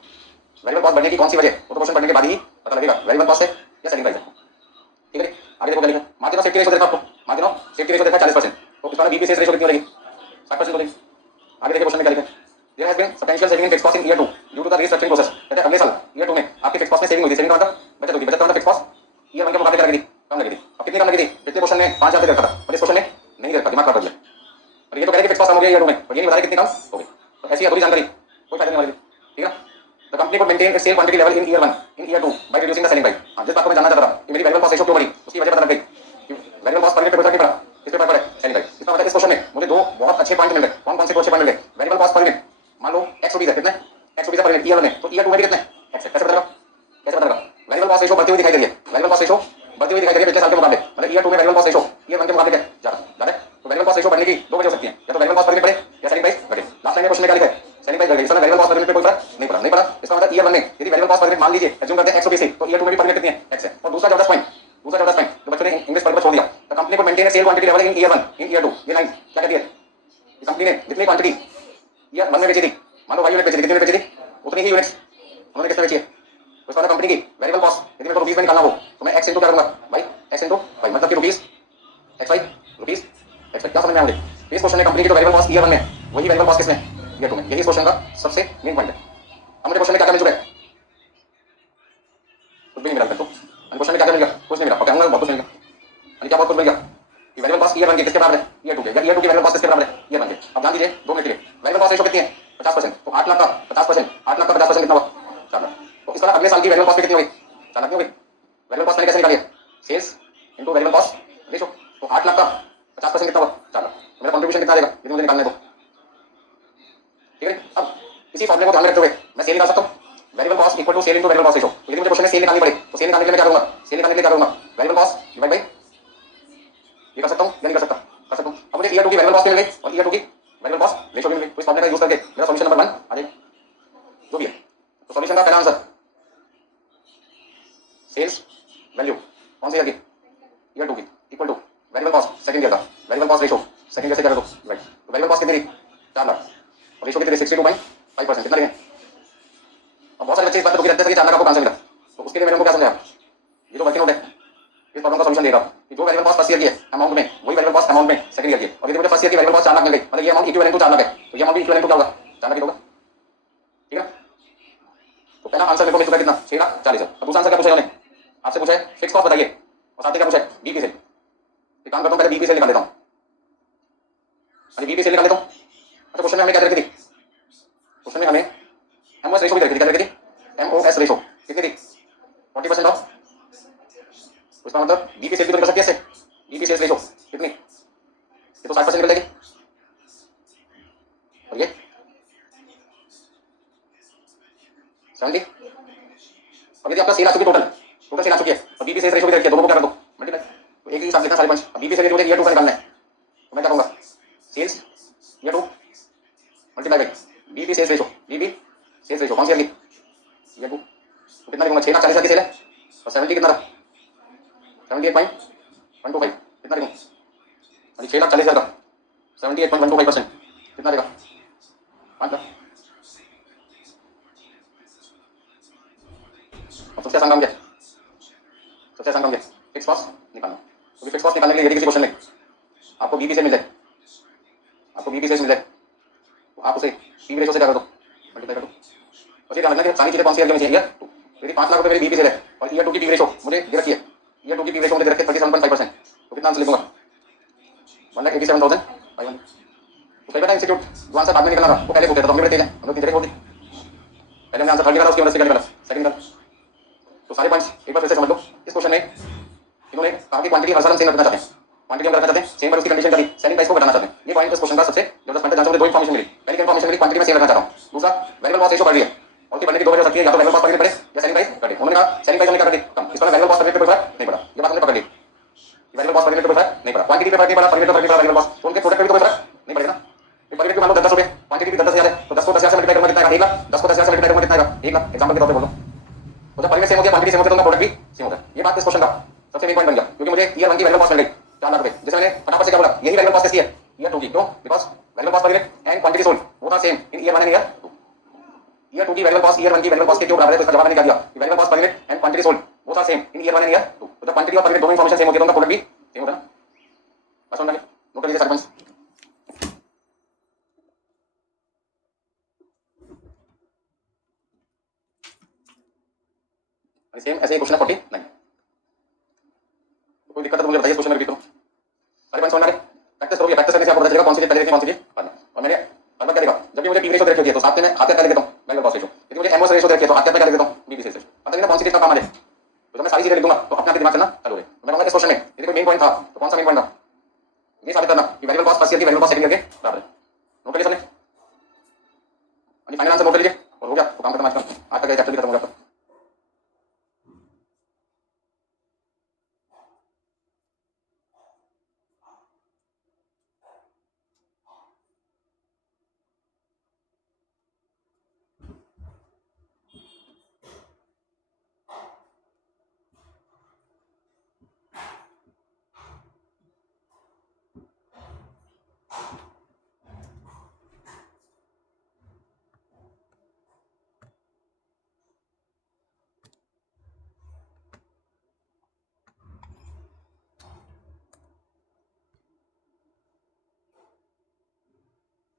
वेरिएबल कॉस्ट बढ़ने की कौन सी वजह वो तो क्वेश्चन पढ़ने के बाद ही पता लगेगा वेरिएबल कॉस्ट है या सेलिंग प्राइस है, ठीक है। आगे देखो क्या लिखा, मार्जिन ऑफ सेफ्टी रेशियो देखा आपको, मार्जिन ऑफ सेफ्टी रेशियो देखा 40%, तो इस वाला बीपी सेल्स रेशियो कितनी होगी 60% होगी। आगे देखिए क्वेश्चन में क्या लिखा है, there has been substantial saving in fixed cost in year 2 due to the restructuring process. कहते हैं अगले साल ईयर 2 में आपके फिक्स्ड कॉस्ट में सेविंग हुई थी, सेविंग का मतलब बचत होगी, बचत का मतलब फिक्स्ड कॉस्ट ईयर 1 के मुकाबले क्या लगी थी कम लगी थी। अब कितनी कम लगी थी, पिछले क्वेश्चन में 5,000 रखा था और इस क्वेश्चन में नहीं रखा, दिमाग खराब कर दिया। और ये तो कह रहे कि फिक्स्ड कॉस्ट कम हो गया ईयर 2 में और ये नहीं बता रहे कितनी कम हो गई, तो ऐसी अधूरी जानकारी कोई फायदा नहीं वाली, ठीक है। The company could maintain its sale quantity level in year 1 in year 2 by reducing the selling price. हां जिस बात को मैं जानना चाहता था कि मेरी वेरिएबल कॉस्ट रेशियो क्यों बढ़ी उसकी वजह पता लग गई, वेरिएबल कॉस्ट पर यूनिट पे फर्क नहीं पड़ा, किस पे फर्क पड़ा सेलिंग प्राइस। इसका मतलब इस क्वेश्चन में मुझे 2 बहुत अच्छे पॉइंट मिल गए। कौन कौन से 2 अच्छे पॉइंट मिल गए, वेरिएबल कॉस्ट पर यूनिट मान लो x रुपीस है, कितने x rupees per unit year 1 में, तो ईयर 2 में भी कितने x है, कैसे पता लगा, कैसे पता लगा, वेरिएबल कॉस्ट रेशियो बढ़ती हुई दिखाई दे रही है, वेरिएबल कॉस्ट रेशियो बढ़ती हुई दिखाई दे रही है पिछले साल के मुकाबले, मतलब ईयर 2 में वेरिएबल कॉस्ट रेशियो ईयर 1 के मुकाबले क्या ज्यादा है। तो वेरिएबल कॉस्ट रेशियो बढ़ने की 2 वजह हो सकती है, या तो वेरिएबल कॉस्ट पर यूनिट बढ़े या सेलिंग प्राइस घटे। लास्ट टाइम क्वेश्चन में क्या लिखा है सेलिंग प्राइस घट गई, इसमें वेरिएबल कॉस्ट पर यूनिट पे कोई फर्क नहीं पड़ा, नहीं पड़ा। इसका मतलब ईयर 1 में यदि वेरिएबल कॉस्ट पर यूनिट मान लीजिए एज्यूम करते हैं x रुपीस तो ईयर 2 में भी पर यूनिट कितनी है x है। और दूसरा जबरदस्त पॉइंट जो बच्चों ने इंग्लिश पर छोड़ दिया, द कंपनी को maintain sale quantity level in year 1 in year 2, ये लाइन क्या कहती है, कंपनी ने जितनी क्वांटिटी ईयर 1 में बेची थी, मान लो 5 यूनिट बेची थी, कितने में बेची थी उतनी ही यूनिट्स उन्होंने किसमें बेची है। तो इसका कंपनी की वेरिएबल कॉस्ट यदि मेरे को रुपीस में निकालना हो तो मैं x इनटू क्या करूंगा भाई, x इनटू भाई मतलब कि rupees x Y rupees x Y, क्या समझ में आया मुझे। इस क्वेश्चन में कंपनी की जो वेरिएबल कॉस्ट ईयर 1 में वही वेरिएबल कॉस्ट किसमें ईयर 2 में, यही इस क्वेश्चन का सबसे मेन पॉइंट है। अब मुझे क्वेश्चन में क्या मिल चुका है, कुछ भी नहीं मिला, तो क्वेश्चन में क्या मिल गया, कुछ नहीं मिला, और कहूंगा बहुत कुछ मिल गया, क्या बहुत कुछ मिल गया कि वेरिएबल कॉस्ट ईयर 1 की किसके बराबर है ईयर 2 के, या ईयर 2 की वेरिएबल कॉस्ट किसके बराबर है ईयर 1 के। अब ध्यान दीजिए 2 मिनट के लिए, वेरिएबल कॉस्ट रेशियो कितनी है 50%, तो 8 लाख का 50%, 8 लाख का 50% कितना हुआ 4 लाख। तो इस बार अगले साल की वेरिएबल कॉस्ट कितनी होगी 4 लाख की होगी। वेरिएबल कॉस्ट मैंने कैसे निकाली है, sales into variable cost ratio, तो 8 लाख का 50% कितना हुआ 4 लाख, मेरा कंट्रीब्यूशन कितना देगा यदि मुझे निकालना है तो, ठीक है। अब इसी फॉर्मूले को ध्यान में रखते हुए मैं सेल निकाल सकता हूँ, variable cost equal to sale into variable cost ratio. यदि मुझे क्वेश्चन में सेल निकालनी पड़े तो सेल निकालने के लिए मैं क्या करूंगा, सेल निकालने के लिए क्या करूंगा, वेरिएबल कॉस्ट डिवाइड बाय, ये कर सकता हूं या नहीं कर सकता, कर सकता हूं। अब मुझे ईयर 2 की वेरिएबल कॉस्ट मिल गई और ईयर 2 की वेरिएबल कॉस्ट रेशियो मिल गई, तो इस फॉर्मूले का यूज करके मेरा सॉल्यूशन नंबर 1 आ जाएगा जो भी है। तो सॉल्यूशन का पहला आंसर सेल्स वैल्यू कौन सी है ईयर 2 की equal to variable cost second year का variable cost ratio, second year से क्या कर दो राइट, तो वेरिएबल कॉस्ट कितनी थी 4 लाख और रेशियो कितनी थी 62.5%, कितना लेंगे। अब बहुत सारे बच्चे इस बात पे दुखी रहते हैं कि 4 लाख आपको कहां से मिला, तो उसके लिए मैंने उनको क्या समझाया, ये तो वर्किंग नोट है, इस प्रॉब्लम का सॉल्यूशन देगा कि जो वेरिएबल कॉस्ट फर्स्ट ईयर की है अमाउंट में वही वेरिएबल कॉस्ट अमाउंट में सेकंड ईयर की है। और यदि मुझे फर्स्ट ईयर की वेरिएबल कॉस्ट 4 लाख मिल गई, मतलब ये अमाउंट इक्विवेलेंट टू 4 लाख है, तो ये अमाउंट भी इक्विवेलेंट टू क्या होगा 4 लाख ही होगा। ठीक है। तो पहला आंसर मेरे को मिल चुका है कितना, 6,40,000। अब दूसरा आंसर क्या पूछा है उन्होंने, आपसे पूछा है फिक्स कॉस्ट बताइए, और साथ ही क्या पूछा है बीपी सेल। एक काम करता हूँ पहले बीपी सेल निकाल लेता हूँ। अरे बीपी सेल निकाल लेता हूँ। अच्छा क्वेश्चन में हमें क्या दे रखी थी, क्वेश्चन में हमें एमओएस रेशो भी दे रखी थी, क्या दे रखी थी एमओएस रेशो कितनी थी 40% ऑफ। उसका मतलब बीपी सेल भी तो निकल सकती है इससे, बीपी सेल्स रेशो कितनी, ये तो 60% निकल जाएगी। और ये 70। अब यदि आपका सेल आ चुकी टोटल टोटल सेल आ चुकी है और बीपी सेल्स रेशो भी दे रखी है, दोनों को क्या कर दो मल्टीप्लाई, तो एक ही साथ लिखना सारे पंच। अब बीपी सेल रेशो ईयर 2 का निकालना है, तो मैं क्या कहूँगा sales year 2 multiply by BP sales ratio, BP sales ratio कौन सी होगी ईयर 2, तो कितना लिखूंगा 6,40,000 की सेल है और 70 कितना था 78.125 कितना लिखूँ, अरे 6,40,000 का 78.125% कितना देगा 5 लाख। अब सबसे आसान काम क्या, सबसे आसान काम क्या फिक्स कॉस्ट निकालना, क्योंकि फिक्स कॉस्ट निकालने के लिए यदि किसी क्वेश्चन में आपको बीपी से मिल जाए, आपको बीपी से मिल जाए तो आप उसे पी रेशो से क्या कर दो मल्टीप्लाई कर दो। और ये ध्यान रखना कि सारी चीजें कौन सी है ईयर 2, यदि 5 लाख रुपए मेरी बीपी से है और ईयर 2 की पी रेशो मुझे दे रखी है, ईयर 2 की पी रेशो मुझे दे रखी है 37.5%, तो कितना आंसर लिखूंगा 1,87,500। तो कई बार इंस्टीट्यूट जो आंसर बाद में निकलना था वो पहले बोलते थे, तो हमने बड़े तेज हैं, हम लोग 3 जगह बोल दी, पहले हमने आंसर थर्ड निकाला उसके बाद सेकंड निकाला, सेकंड निकाला। तो सारे पॉइंट्स एक बार फिर से समझ लो। इस क्वेश्चन में इन्होंने कहा कि क्वांटिटी हर साल हम सेम रखना चाहते हैं, क्वांटिटी हम रखना चाहते हैं सेम, पर उसकी कंडीशन क्या थी सेलिंग प्राइस को घटाना चाहते हैं। ये पॉइंट इस क्वेश्चन का सबसे जबरदस्त पॉइंट है, जहां से मुझे दो इन्फॉर्मेशन मिली। पहली इन्फॉर्मेशन मिली क्वांटिटी में सेम रखना चाहता हूं, दूसरा वेरिएबल कॉस्ट रेशो बढ़ रही है और उसकी बढ़ने की दो वजह हो सकती है, या तो वेरिएबल कॉस्ट बढ़ने पड़े या सेलिंग प्राइस घटे। उन्होंने कहा सेलिंग प्राइस हमने क्या कर दी कम, इस पर वेरिएबल कॉस्ट बढ़ने पे कोई फर्क नहीं पड़ा, ये बात हमने पकड़ ली, वेरिएबल कॉस्ट बढ़ने पे कोई फर्क नहीं पड़ा, क्वांटिटी पे फर्क नहीं पड़ा, पर में फर्क नहीं पड़ा, वेरिएबल कॉस्ट तो उनके प्रोडक्ट पे भी कोई फर्क नहीं पड़ेगा ना। एक पर मान लो 10 रुपए, क्वांटिटी भी 10,000 है, तो 10 को 10,000 से मल्टीप्लाई करूंगा कितना आएगा 1 लाख, 10 को 10,000 से मल्टीप्लाई करूंगा कितना आएगा 1 लाख, एग्जांपल के तौर पे बोल रहा हूं। तो जब परिमेय सेम हो गया, क्वांटिटी सेम हो गया, तो उनका प्रोडक्ट भी सेम हो गया। ये बात इस क्वेश्चन का सबसे मेन पॉइंट बन गया, क्योंकि मुझे ईयर 1 की वेरिएबल कॉस्ट मिल गई 4 लाख रुपए, जिसे मैंने फटाफट से क्या बोला यही वेरिएबल कॉस्ट किसकी है ईयर 2 की, क्यों because variable cost per unit and quantity sold वो था same in year 1 and year 2। Year 2 की वेरिएबल कॉस्ट ईयर 1 की वेरिएबल कॉस्ट के क्यों बराबर है, तो इसका जवाब मैंने क्या दिया कि variable cost per unit and quantity sold वो था same in year 1 and year 2। तो जब क्वांटिटी और पर यूनिट दोनों इंफॉर्मेशन सेम होती है तो उनका प्रोडक्ट भी सेम होता है ना। बस समझ में नोट कर लीजिए सारे पॉइंट्स। सेम ऐसे ही क्वेश्चन है 49, कोई दिक्कत है तो मुझे बताइए, क्वेश्चन में रिपीट करो सारे पॉइंट्स समझ में आ गए। प्रैक्टिस करोगे, प्रैक्टिस करने से आपको पता चलेगा कौन सी चीज पहले देखनी कौन सी चीज बाद में। और मैंने हर बार क्या देखा जब भी मुझे पी रेशो दे रखी होती है तो साथ में मैं हाथ पे लिख देता हूं वेरिएबल कॉस्ट रेशो, यदि मुझे एमओएस रेशो दे रखी है तो हाथ पे क्या लिख देता हूं बीपी सेल्स रेशो, पता नहीं ना कौन सी चीज का काम आ जाए। तो जब मैं सारी चीजें लिख दूंगा तो अपने आप दिमाग चलना चालू है। तो मैं कहूंगा इस क्वेश्चन में यदि कोई मेन पॉइंट था तो कौन सा मेन पॉइंट था, ये साबित करना कि वेरिएबल कॉस्ट फर्स्ट ईयर की वेरिएबल कॉस्ट सेकंड ईयर के बराबर है। नोट कर लिया सबने, फाइनल आंसर नोट कर लीजिए और हो गया तो काम खत्म आज का, आज का चैप्टर भी खत्म हो गया।